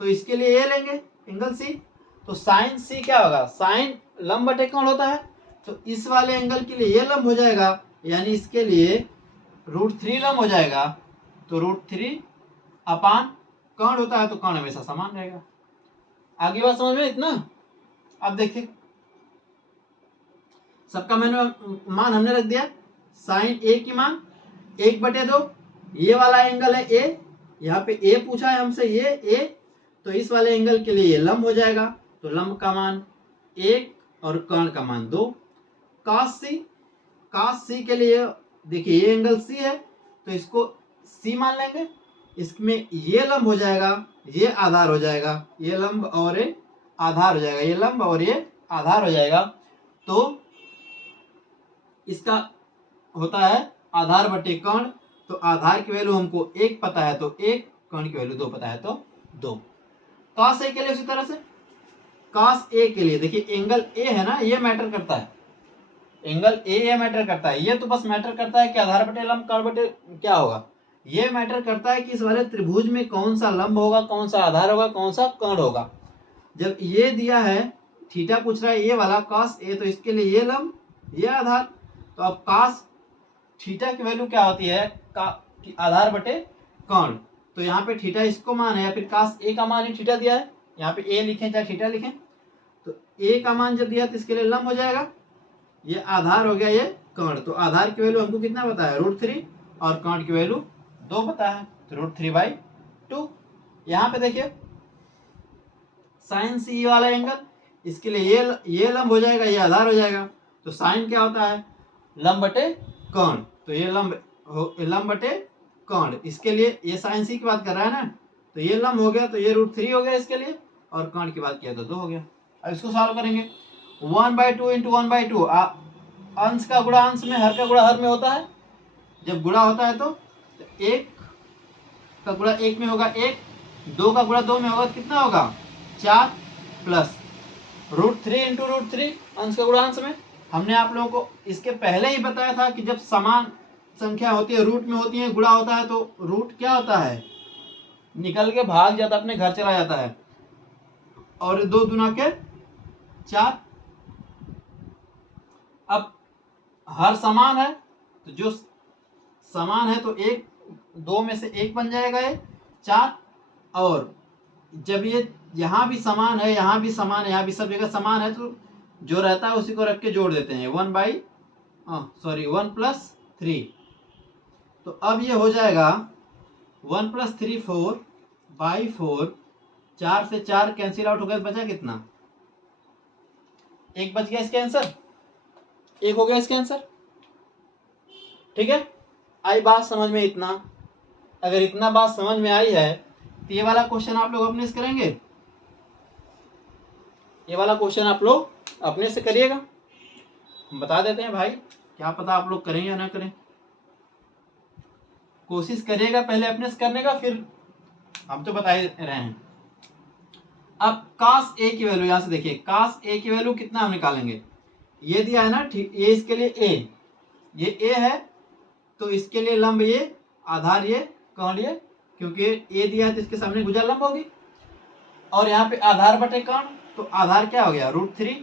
तो इसके लिए ये लेंगे एंगल सी। तो साइन सी क्या होगा, साइन लंब बटे कौन होता है, तो इस वाले एंगल के लिए ये लंब हो जाएगा, यानी इसके लिए √3 लंब हो जाएगा। तो √3 अपान कर्ण होता है, तो कर्ण हमेशा समान रहेगा। आगे बात समझ में इतना। अब देखिए सबका मैंने मान हमने रख दिया, साइन ए की मान 1/2, ये वाला एंगल है ए, यहाँ पे ए पूछा है हमसे, ये ए, तो इस वाले एंगल के लिए ये लंब हो जाएगा, तो लंब का मान 1 और कर्ण का मान 2। कास सी के लिए देखिए ये एंगल सी है, तो इसको सी मान लेंगे, इसमें ये लंब हो जाएगा, ये आधार हो जाएगा, ये लंब और ये आधार हो जाएगा, ये लंब और ये आधार हो जाएगा। तो इसका होता है आधार बटे कर्ण, तो आधार की वैल्यू हमको 1 पता है तो 1, कर्ण की वैल्यू 2 पता है तो 2। कास ए के लिए उसी तरह से, कास ए के लिए देखिए एंगल ए है ना, ये मैटर करता है, एंगल ए ये मैटर करता है, ये तो बस मैटर करता है कि आधार बटे लंब कर्ण बटे क्या होगा, ये मैटर करता है कि इस वाले त्रिभुज में कौन सा लंब होगा, कौन सा आधार होगा, कौन सा कर्ण होगा। जब ये दिया है थीटा पूछ रहा है ये वाला कास ए, तो इसके लिए ये लंब ये आधार, तो अब कास थीटा की वैल्यू क्या होती है, का आधार बटे कर्ण, तो यहाँ पे थीटा इसको मान है, या फिर कास ए का मान ही थीटा दिया है, यहाँ पे ए लिखें चाहे थीटा लिखें, तो ए का मान जब दिया तो इसके लिए लंब हो जाएगा, ये आधार हो गया ये कर्ण। तो आधार की वैल्यू हमको कितना पता है, √3, और कर्ण की वैल्यू 2 पता है, तो √3/2। यहाँ पे देखिए साइन सी वाला एंगल, इसके लिए ये लंब हो जाएगा, ये आधार हो जाएगा, तो साइन क्या होता है, लंब बटे कर्ण, तो ये लंब बटे कर्ण, इसके लिए ये साइन सी की बात कर रहा है ना, तो ये लंब हो गया, तो ये √3 हो गया इसके लिए, और कर्ण की बात किया तो 2 हो गया। अब इसको सॉल्व करेंगे, 1/2 इंटू 1/2, अंश का गुणा अंश में, हर का गुणा हर में होता है, जब गुणा होता है तो 1 का गुणा 1 में होगा 1, 2 का गुणा 2 में होगा, कितना होगा 4, प्लस √3 इंटू √3 अंश का गुणा अंश में। हमने आप लोगों को इसके पहले ही बताया था कि जब समान संख्या होती है, रूट में होती है, गुणा होता है, तो रूट क्या होता है, निकल के भाग जाता है, अपने घर चला जाता है, और 2 दूना के 4। अब हर समान है, तो जो समान है तो 2 में से 1 बन जाएगा ये 4, और जब ये यहाँ भी समान है, यहाँ भी समान है, यहाँ भी सब जगह समान है, तो जो रहता है उसी को रख के जोड़ देते हैं, 1 + 3। तो अब ये हो जाएगा 1 + 3 4/4, 4 से 4 कैंसिल आउट हो गया, बचा कितना, 1 बच गया इसका आंसर, 1 हो गया इसका आंसर। ठीक है, आई बात समझ में इतना। अगर इतना बात समझ में आई है तो ये वाला क्वेश्चन आप लोग अपने से करेंगे, ये वाला क्वेश्चन आप लोग अपने से करिएगा, बता देते हैं भाई, क्या पता आप लोग करें या ना करें, कोशिश करिएगा पहले अपने से करने का, फिर हम तो बता ही रहे हैं। अब कास ए की वैल्यू यहां से देखिए, कास ए की वैल्यू कितना हम निकालेंगे, ये दिया है ना, ठीक, ये इसके लिए ए, ये ए है, तो इसके लिए लंब ये, आधार ये, कर्ण ये, क्योंकि ए दिया है तो इसके सामने भुजा लंब होगी, और यहाँ पे आधार बटे कर्ण, तो आधार क्या हो गया √3,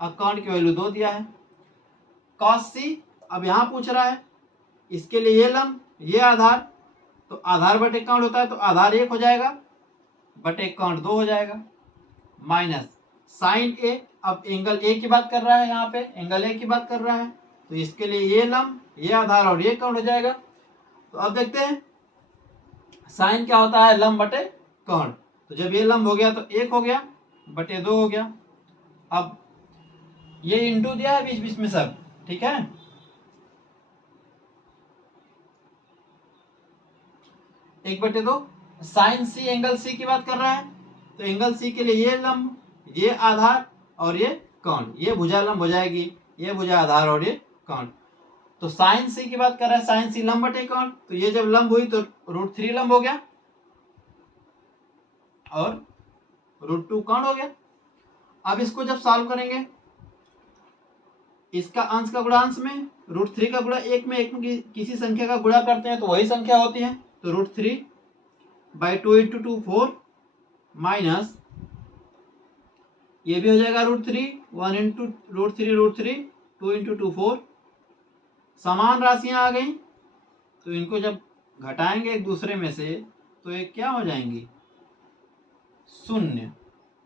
और कर्ण की वैल्यू 2 दिया है। कॉस सी अब यहाँ पूछ रहा है, इसके लिए ये लंब ये आधार, तो आधार बटे कर्ण होता है, तो आधार 1 हो जाएगा, बटे कर्ण 2 हो जाएगा, माइनस साइन ए, अब एंगल ए की बात कर रहा है, यहाँ पे एंगल ए की बात कर रहा है, तो इसके लिए ये लंब, ये आधार और ये कर्ण हो जाएगा। तो अब देखते हैं साइन क्या होता है, लंब बटे कर्ण। तो जब ये लंब हो गया तो 1 हो गया बटे 2 हो गया। अब ये इंटू दिया है बीच बीच में सब, ठीक है। एक बटे 2 साइन सी एंगल सी की बात कर रहा है, तो एंगल सी के लिए ये लंब, ये आधार और ये कर्ण, ये भुजा लंब हो जाएगी, ये भुजा आधार और ये कर्ण। तो साइन सी की बात कर रहा है, साइन सी लंब बटे कर्ण, तो ये जब लंब हुई तो √3 लंब हो गया और √2 कर्ण हो गया। अब इसको जब सॉल्व करेंगे, इसका अंश का गुणा अंश में, √3 का गुणा 1 में किसी संख्या का गुणा करते हैं तो वही संख्या होती है। तो √3/2 × 2 4 माइनस ये भी हो जाएगा √3, 1 × √3 2 × 2 4। समान राशियां आ गई तो इनको जब घटाएंगे एक दूसरे में से तो ये क्या हो जाएंगी, 0।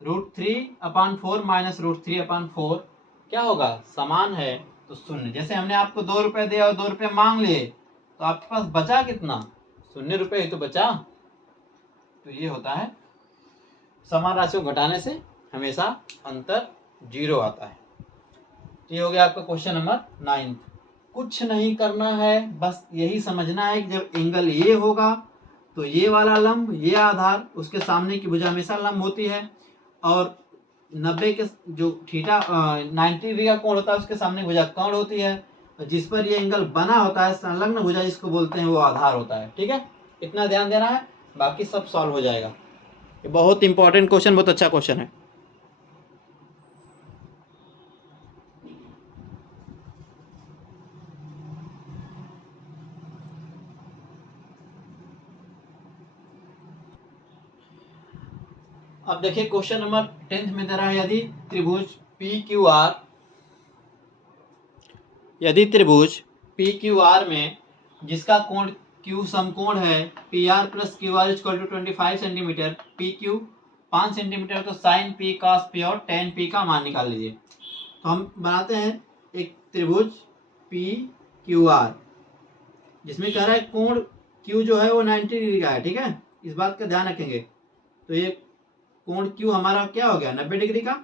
√3/4 माइनस √3/4 क्या होगा, समान है तो 0। जैसे हमने आपको 2 रुपए दिया और 2 रुपए मांग लिए तो आपके पास बचा कितना, 0 रुपए ही तो बचा। तो ये होता है समान राशियों को घटाने से हमेशा अंतर 0 आता है। तो ये हो गया आपका क्वेश्चन नंबर 9। कुछ नहीं करना है, बस यही समझना है कि जब एंगल ये होगा तो ये वाला लंब, ये आधार, उसके सामने की भुजा हमेशा लंब होती है, और 90 के जो थीटा 90 डिग्री का कोण होता है उसके सामने भुजा कर्ण होती है, जिस पर ये एंगल बना होता है संलग्न भुजा जिसको बोलते हैं वो आधार होता है। ठीक है, इतना ध्यान देना है, बाकी सब सॉल्व हो जाएगा। ये बहुत इंपॉर्टेंट क्वेश्चन, बहुत अच्छा क्वेश्चन है। अब देखिए क्वेश्चन नंबर 10 में दे रहा है, यदि त्रिभुज PQR में जिसका कोण Q समकोण है PR + QR = 25 centimetre, PQ 5 centimetre, तो साइन P cos P और tan P का मान निकाल लीजिए। तो हम बनाते हैं एक त्रिभुज PQR जिसमें कह रहा है कोण Q जो है वो 90 डिग्री का है। ठीक है, इस बात का ध्यान रखेंगे। तो ये कोण Q हमारा क्या हो गया, 90 डिग्री का,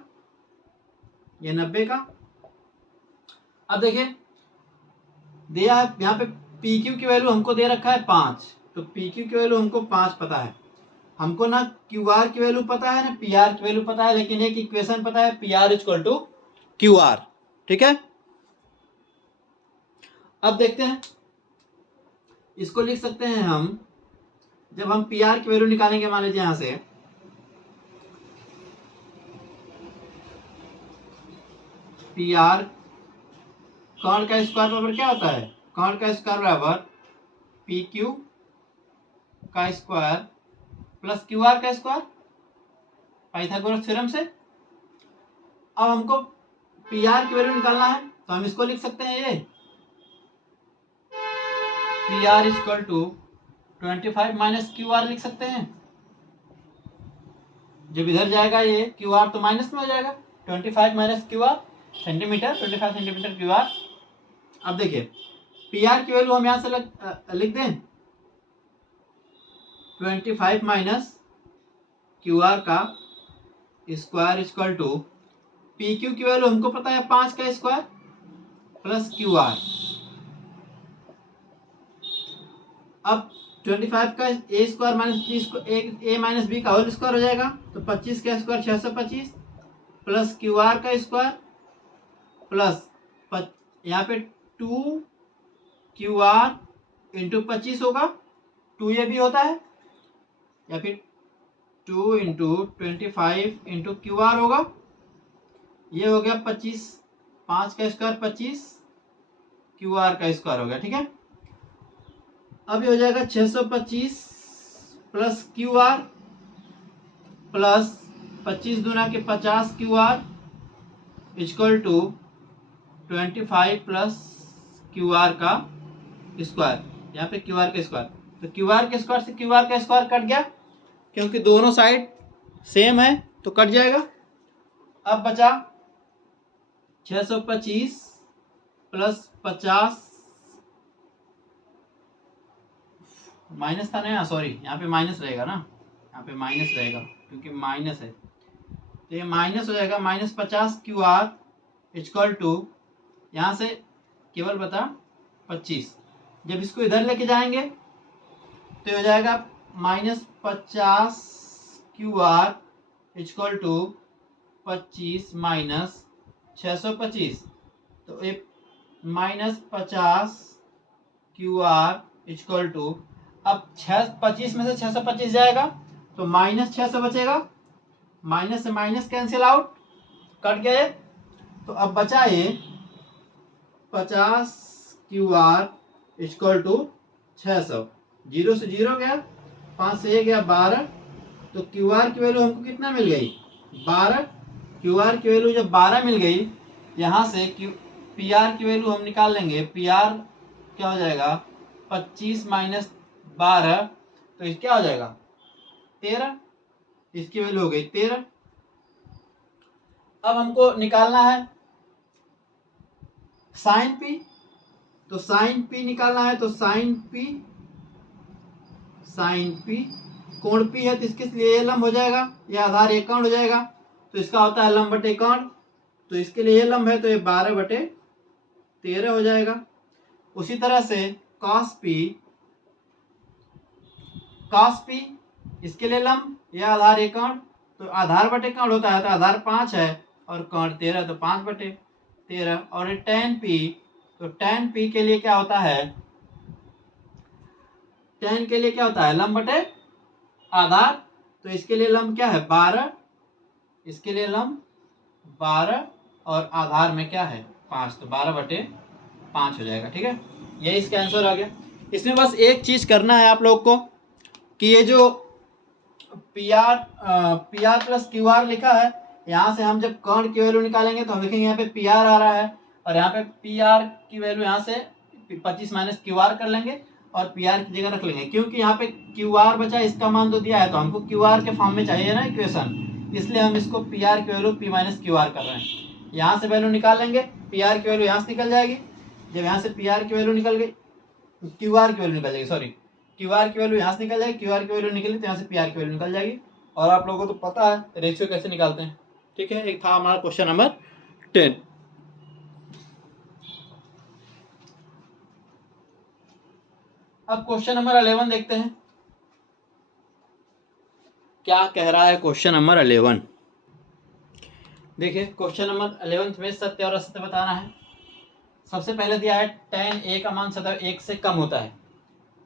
ये 90 का। अब देखिए दिया है यहाँ पे PQ की वैल्यू हमको दे रखा है 5, तो PQ की वैल्यू हमको 5 पता है। हमको ना QR की वैल्यू पता है ना PR की वैल्यू पता है, लेकिन एक इक्वेशन पता है PR = QR। ठीक है, अब देखते हैं, इसको लिख सकते हैं हम, जब हम PR की वैल्यू निकालेंगे, मान लीजिए यहां से PR कर्ण का स्क्वायर बराबर क्या होता है, कर्ण का स्क्वायर बराबर PQ का स्क्वायर प्लस QR का स्क्वायर, पाइथागोरस थ्योरम से। अब हमको PR की वैल्यू निकालना है तो हम इसको लिख सकते हैं, ये PR = 25 - QR लिख सकते हैं। जब इधर जाएगा ये QR तो माइनस में हो जाएगा, 25 - QR सेंटीमीटर, 25 सेंटीमीटर QR। अब देखिए PR की वैल्यू हम यहां से लिख दें, 25 - QR का स्क्वायर = PQ की वैल्यू हमको पता है 5 का स्क्वायर प्लस QR। अब 25 का A square minus A - B का होल स्क्वायर हो जाएगा, तो 25 का स्क्वायर 625 प्लस QR का स्क्वायर प्लस यहाँ पे 2QR × 25 होगा, 2 ये भी होता है, या फिर 2 × 25 × QR होगा, ये हो गया 25, 5 का स्क्वायर 25, QR का स्क्वायर हो गया। ठीक है, अब ये हो जाएगा 625 प्लस QR प्लस 25 दूना के 50 QR = 25 प्लस QR का स्क्वायर, यहाँ पे QR का स्क्वायर, तो QR के स्क्वायर से QR का स्क्वायर कट गया, क्योंकि दोनों साइड सेम है तो कट जाएगा। अब बचा 625 प्लस 50 माइनस था ना, सॉरी यहाँ पे माइनस रहेगा ना, यहाँ पे माइनस रहेगा क्योंकि माइनस है, तो ये माइनस हो जाएगा -50 QR इक्वल टू यहाँ से केवल बता 25। जब इसको इधर लेके जाएंगे तो हो जाएगा -50 QR इक्वल टू 25 माइनस 625, तो ये -50 QR इक्वल टू, अब 25 में से 625 जाएगा तो -600 बचेगा, माइनस से माइनस कैंसिल आउट, कट गए, तो अब बचा ये 50 QR इक्वल टू 600, 0 से 0 गया, 5 से 1 गया 12, तो QR की वैल्यू हमको कितना मिल गई 12। QR की वैल्यू जब 12 मिल गई, यहाँ से PR की वैल्यू हम निकाल लेंगे, PR क्या हो जाएगा 25 माइनस 12, तो क्या हो जाएगा 13, इसकी वैल्यू हो गई 13। अब हमको निकालना है साइन P, तो साइन P निकालना है, तो साइन P कोण P है तो इसके लिए लंब हो जाएगा, यह आधार एक कोण हो जाएगा, तो इसका होता है लंब बटे कोण, तो इसके लिए ये लंब है तो ये 12/13 हो जाएगा। उसी तरह से cos P इसके लिए लंब, यह आधार एक कोण, तो आधार बटे कोण होता है, तो आधार 5 है और कोण 13, तो 5/13, और tan P, तो tan P के लिए क्या होता है, tan के लिए क्या होता है लंब बटे आधार, तो इसके लिए लंब क्या है 12, इसके लिए लंब 12 और आधार में क्या है 5, तो 12/5 हो जाएगा। ठीक है, ये इसका आंसर आ गया। इसमें बस एक चीज करना है आप लोग को कि ये जो PR प्लस QR लिखा है, यहाँ से हम जब कोण की वैल्यू निकालेंगे तो हम देखेंगे यहाँ पे PR आ रहा है, और यहाँ पे PR की वैल्यू यहाँ से 25 माइनस QR कर लेंगे और PR की जगह रख लेंगे, क्योंकि यहाँ पे QR बचा, इसका मान तो दिया है, तो हमको QR के फॉर्म में चाहिए ना इक्वेशन, इसलिए हम इसको PR की वैल्यू P माइनस QR कर रहे हैं। यहाँ से वैल्यू निकाल लेंगे, PR की वैल्यू यहाँ से निकल जाएगी, जब यहाँ से PR की वैल्यू निकल गई, QR की वैल्यू निकल जाएगी, सॉरी QR की वैल्यू यहाँ से निकल जाएगी, QR की वैल्यू निकली तो यहाँ से PR की वैल्यू निकल जाएगी, और आप लोगों को तो पता है रेशियो कैसे निकालते हैं। ठीक है, एक था हमारा क्वेश्चन नंबर 10। अब क्वेश्चन नंबर 11 देखते हैं क्या कह रहा है। क्वेश्चन नंबर 11 देखिए, क्वेश्चन नंबर 11 में सत्य और असत्य बताना है। सबसे पहले दिया है tan A का मान सदैव 1 से कम होता है।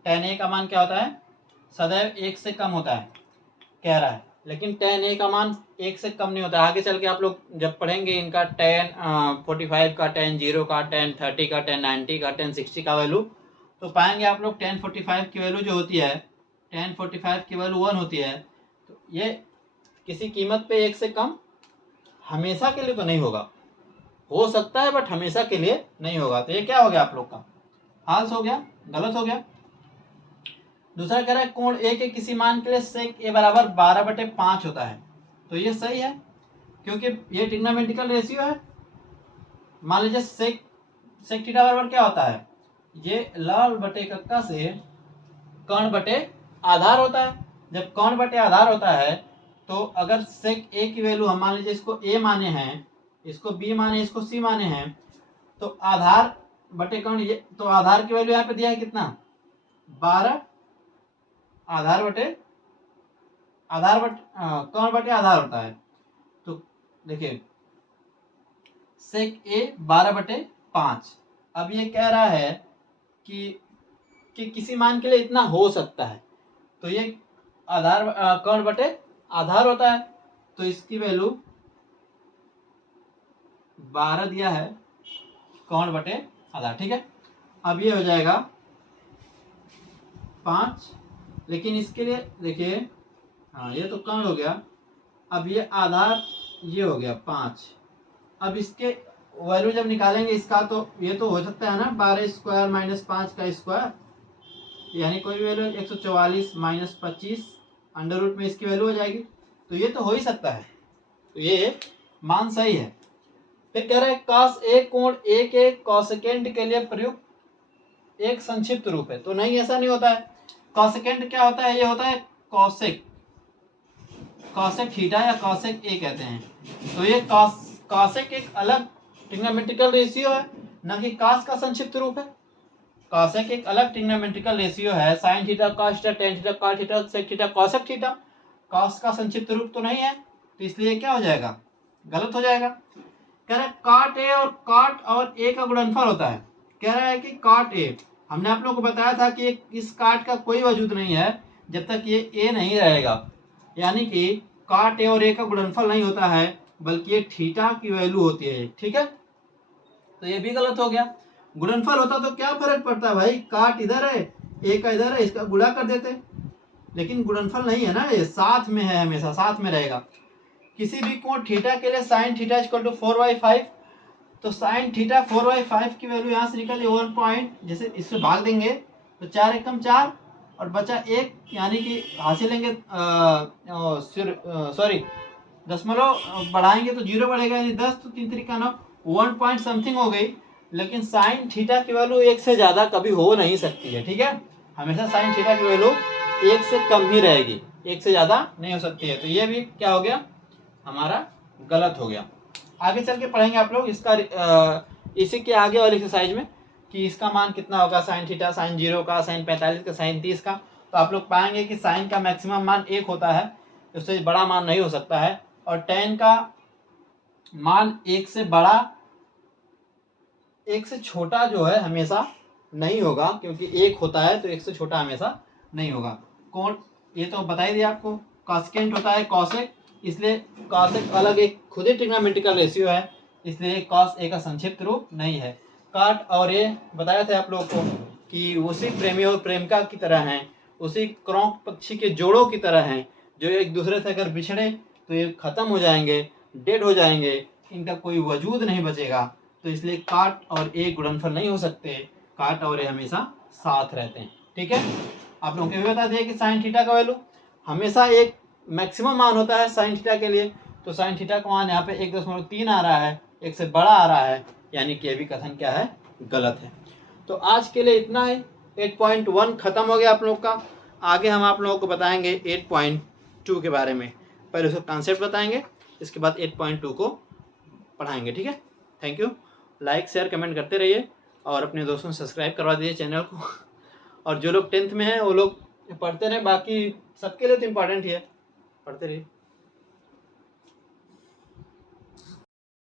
tan A का मान क्या होता है सदैव 1 से कम होता है कह रहा है, लेकिन tan A का मान 1 से कम नहीं होता है। आगे चल के आप लोग जब पढ़ेंगे इनका tan 45 का, tan 0 का, tan 30 का, tan 90 का, tan 60 का वैल्यू, तो पाएंगे आप लोग tan 45 की वैल्यू जो होती है, tan 45 की वैल्यू 1 होती है, तो ये किसी कीमत पे 1 से कम हमेशा के लिए तो नहीं होगा, हो सकता है बट हमेशा के लिए नहीं होगा। तो ये क्या हो गया आप लोग का फाल्स हो गया, गलत हो गया। दूसरा कह रहा है कोण A के किसी मान के लिए sec A बराबर 12/5 होता है, तो ये सही है क्योंकि ये ट्रिग्नोमेट्रिकल रेशियो है। मान लीजिए sec थीटा बराबर क्या होता है, ये लाल बटे कक्का से कर्ण बटे आधार होता है। जब कर्ण बटे आधार होता है तो अगर sec A की वैल्यू हम मान लीजिए इसको A माने हैं, इसको B माने, इसको C माने हैं, तो आधार बटे कर्ण, ये तो आधार की वैल्यू यहाँ पे दिया है कितना 12, आधार बटे कर्ण बटे आधार होता है, तो देखिए sec A 12/5। अब ये कह रहा है कि किसी मान के लिए इतना हो सकता है, तो ये आधार कर्ण बटे आधार होता है, तो इसकी वैल्यू 12 दिया है कर्ण बटे आधार। ठीक है, अब ये हो जाएगा 5, लेकिन इसके लिए देखिए, हाँ ये तो कर्ण हो गया, अब ये आधार ये हो गया 5। अब इसके वैल्यू जब निकालेंगे इसका, तो ये तो हो सकता है ना 12 स्क्वायर माइनस 5 का स्क्वायर, यानी कोई भी वैल्यू 144 माइनस 25 अंडर रूट में इसकी वैल्यू हो जाएगी, तो ये तो हो ही सकता है, तो ये मान सही है। फिर कह रहा है cos A कोण A के कोसेकेंट के लिए प्रयुक्त एक संक्षिप्त रूप है। तो नहीं, ऐसा नहीं होता है। कोसेकेंट क्या होता है? ये होता है कॉसेक थीटा या कॉसेक ए कहते हैं। तो ये कॉसेक एक अलग ट्रिग्नोमेट्रिकल रेशियो है, न कि कॉस का संक्षिप्त रूप है। कॉसेक एक अलग ट्रिग्नोमेट्रिकल रेशियो है। Sine theta cos theta tan theta cot theta sec theta cosec theta cos का संक्षिप्त रूप तो नहीं है, तो इसलिए क्या हो जाएगा? गलत हो जाएगा। कह रहा है कॉट और ए का गुणनफल होता है। कह रहा है कि कॉट ए, हमने आप लोगों को बताया था कि इस काट का कोई वजूद नहीं है जब तक ये ए नहीं रहेगा, यानी कि कॉट ए और ए का गुणनफल नहीं होता है, बल्कि ये थीटा की वैल्यू होती है। ठीक है, तो ये भी गलत हो गया। गुणनफल होता तो क्या फर्क पड़ता है भाई? काट इधर है, ए का इधर है, इसका गुणा कर देते। लेकिन गुणनफल नहीं है ना, ये साथ में है, हमेशा साथ में रहेगा। किसी भी कोण थीटा के लिए साइन थीटा इक्वल टू 4/5, तो साइन थीटा 4/5 की वैल्यू यहाँ से निकल 1 पॉइंट, जैसे इससे भाग देंगे तो 4 एकम 4 और बचा 1, यानी कि हासिल लेंगे सॉरी दशमलव बढ़ाएंगे तो 0 बढ़ेगा, यानी 10, तो 3 3 9 1 पॉइंट समथिंग हो गई। लेकिन साइन थीटा की वैल्यू 1 से ज़्यादा कभी हो नहीं सकती है। ठीक है, हमेशा साइन थीटा की वैल्यू 1 से कम ही रहेगी, 1 से ज़्यादा नहीं हो सकती है। तो ये भी क्या हो गया? हमारा गलत हो गया। आगे चल के पढ़ेंगे आप लोग इसका इसी के आगे वाली एक्सरसाइज में कि इसका मान कितना होगा, साइन थीटा, साइन 0 का, साइन 45 का, साइन 30 का। तो आप लोग पाएंगे कि साइन का मैक्सिमम मान 1 होता है, उससे बड़ा मान नहीं हो सकता है। और टेन का मान 1 से बड़ा, 1 से छोटा जो है हमेशा नहीं होगा, क्योंकि 1 होता है तो 1 से छोटा हमेशा नहीं होगा। कौन, ये तो बता ही दिया आपको। कॉसेकेंट होता है कॉसेक, इसलिए कॉसेक अलग एक खुद ही ट्रिग्नोमेट्रिकल रेशियो है, इसलिए कॉस ए का संक्षिप्त रूप नहीं है। काट और ए बताया था आप लोगों को कि उसी प्रेमी और प्रेमिका की तरह हैं, उसी क्रॉक पक्षी के जोड़ों की तरह हैं, जो एक दूसरे से अगर बिछड़े तो ये खत्म हो जाएंगे, डेड हो जाएंगे, इनका कोई वजूद नहीं बचेगा। तो इसलिए काट और ए गुणनफल नहीं हो सकते, काट और ए हमेशा साथ रहते हैं। ठीक है, आप लोगों को भी बता दिया कि साइन थीटा का वैल्यू हमेशा एक मैक्सिमम मान होता है साइन थीटा के लिए। तो साइन थीटा का मान यहाँ पे 1.3 आ रहा है, 1 से बड़ा आ रहा है, यानी कि ये भी कथन क्या है? गलत है। तो आज के लिए इतना है। 8.1 खत्म हो गया आप लोग का। आगे हम आप लोगों को बताएंगे 8.2 के बारे में। पहले उसका कॉन्सेप्ट बताएंगे, इसके बाद 8.2 को पढ़ाएंगे। ठीक है, thank you. Like share comment करते रहिए और अपने दोस्तों से सब्सक्राइब करवा दीजिए चैनल को। और जो लोग 10th में हैं वो लोग पढ़ते रहें, बाकी सबके लिए तो इम्पोर्टेंट ही है, पढ़ते रहिए।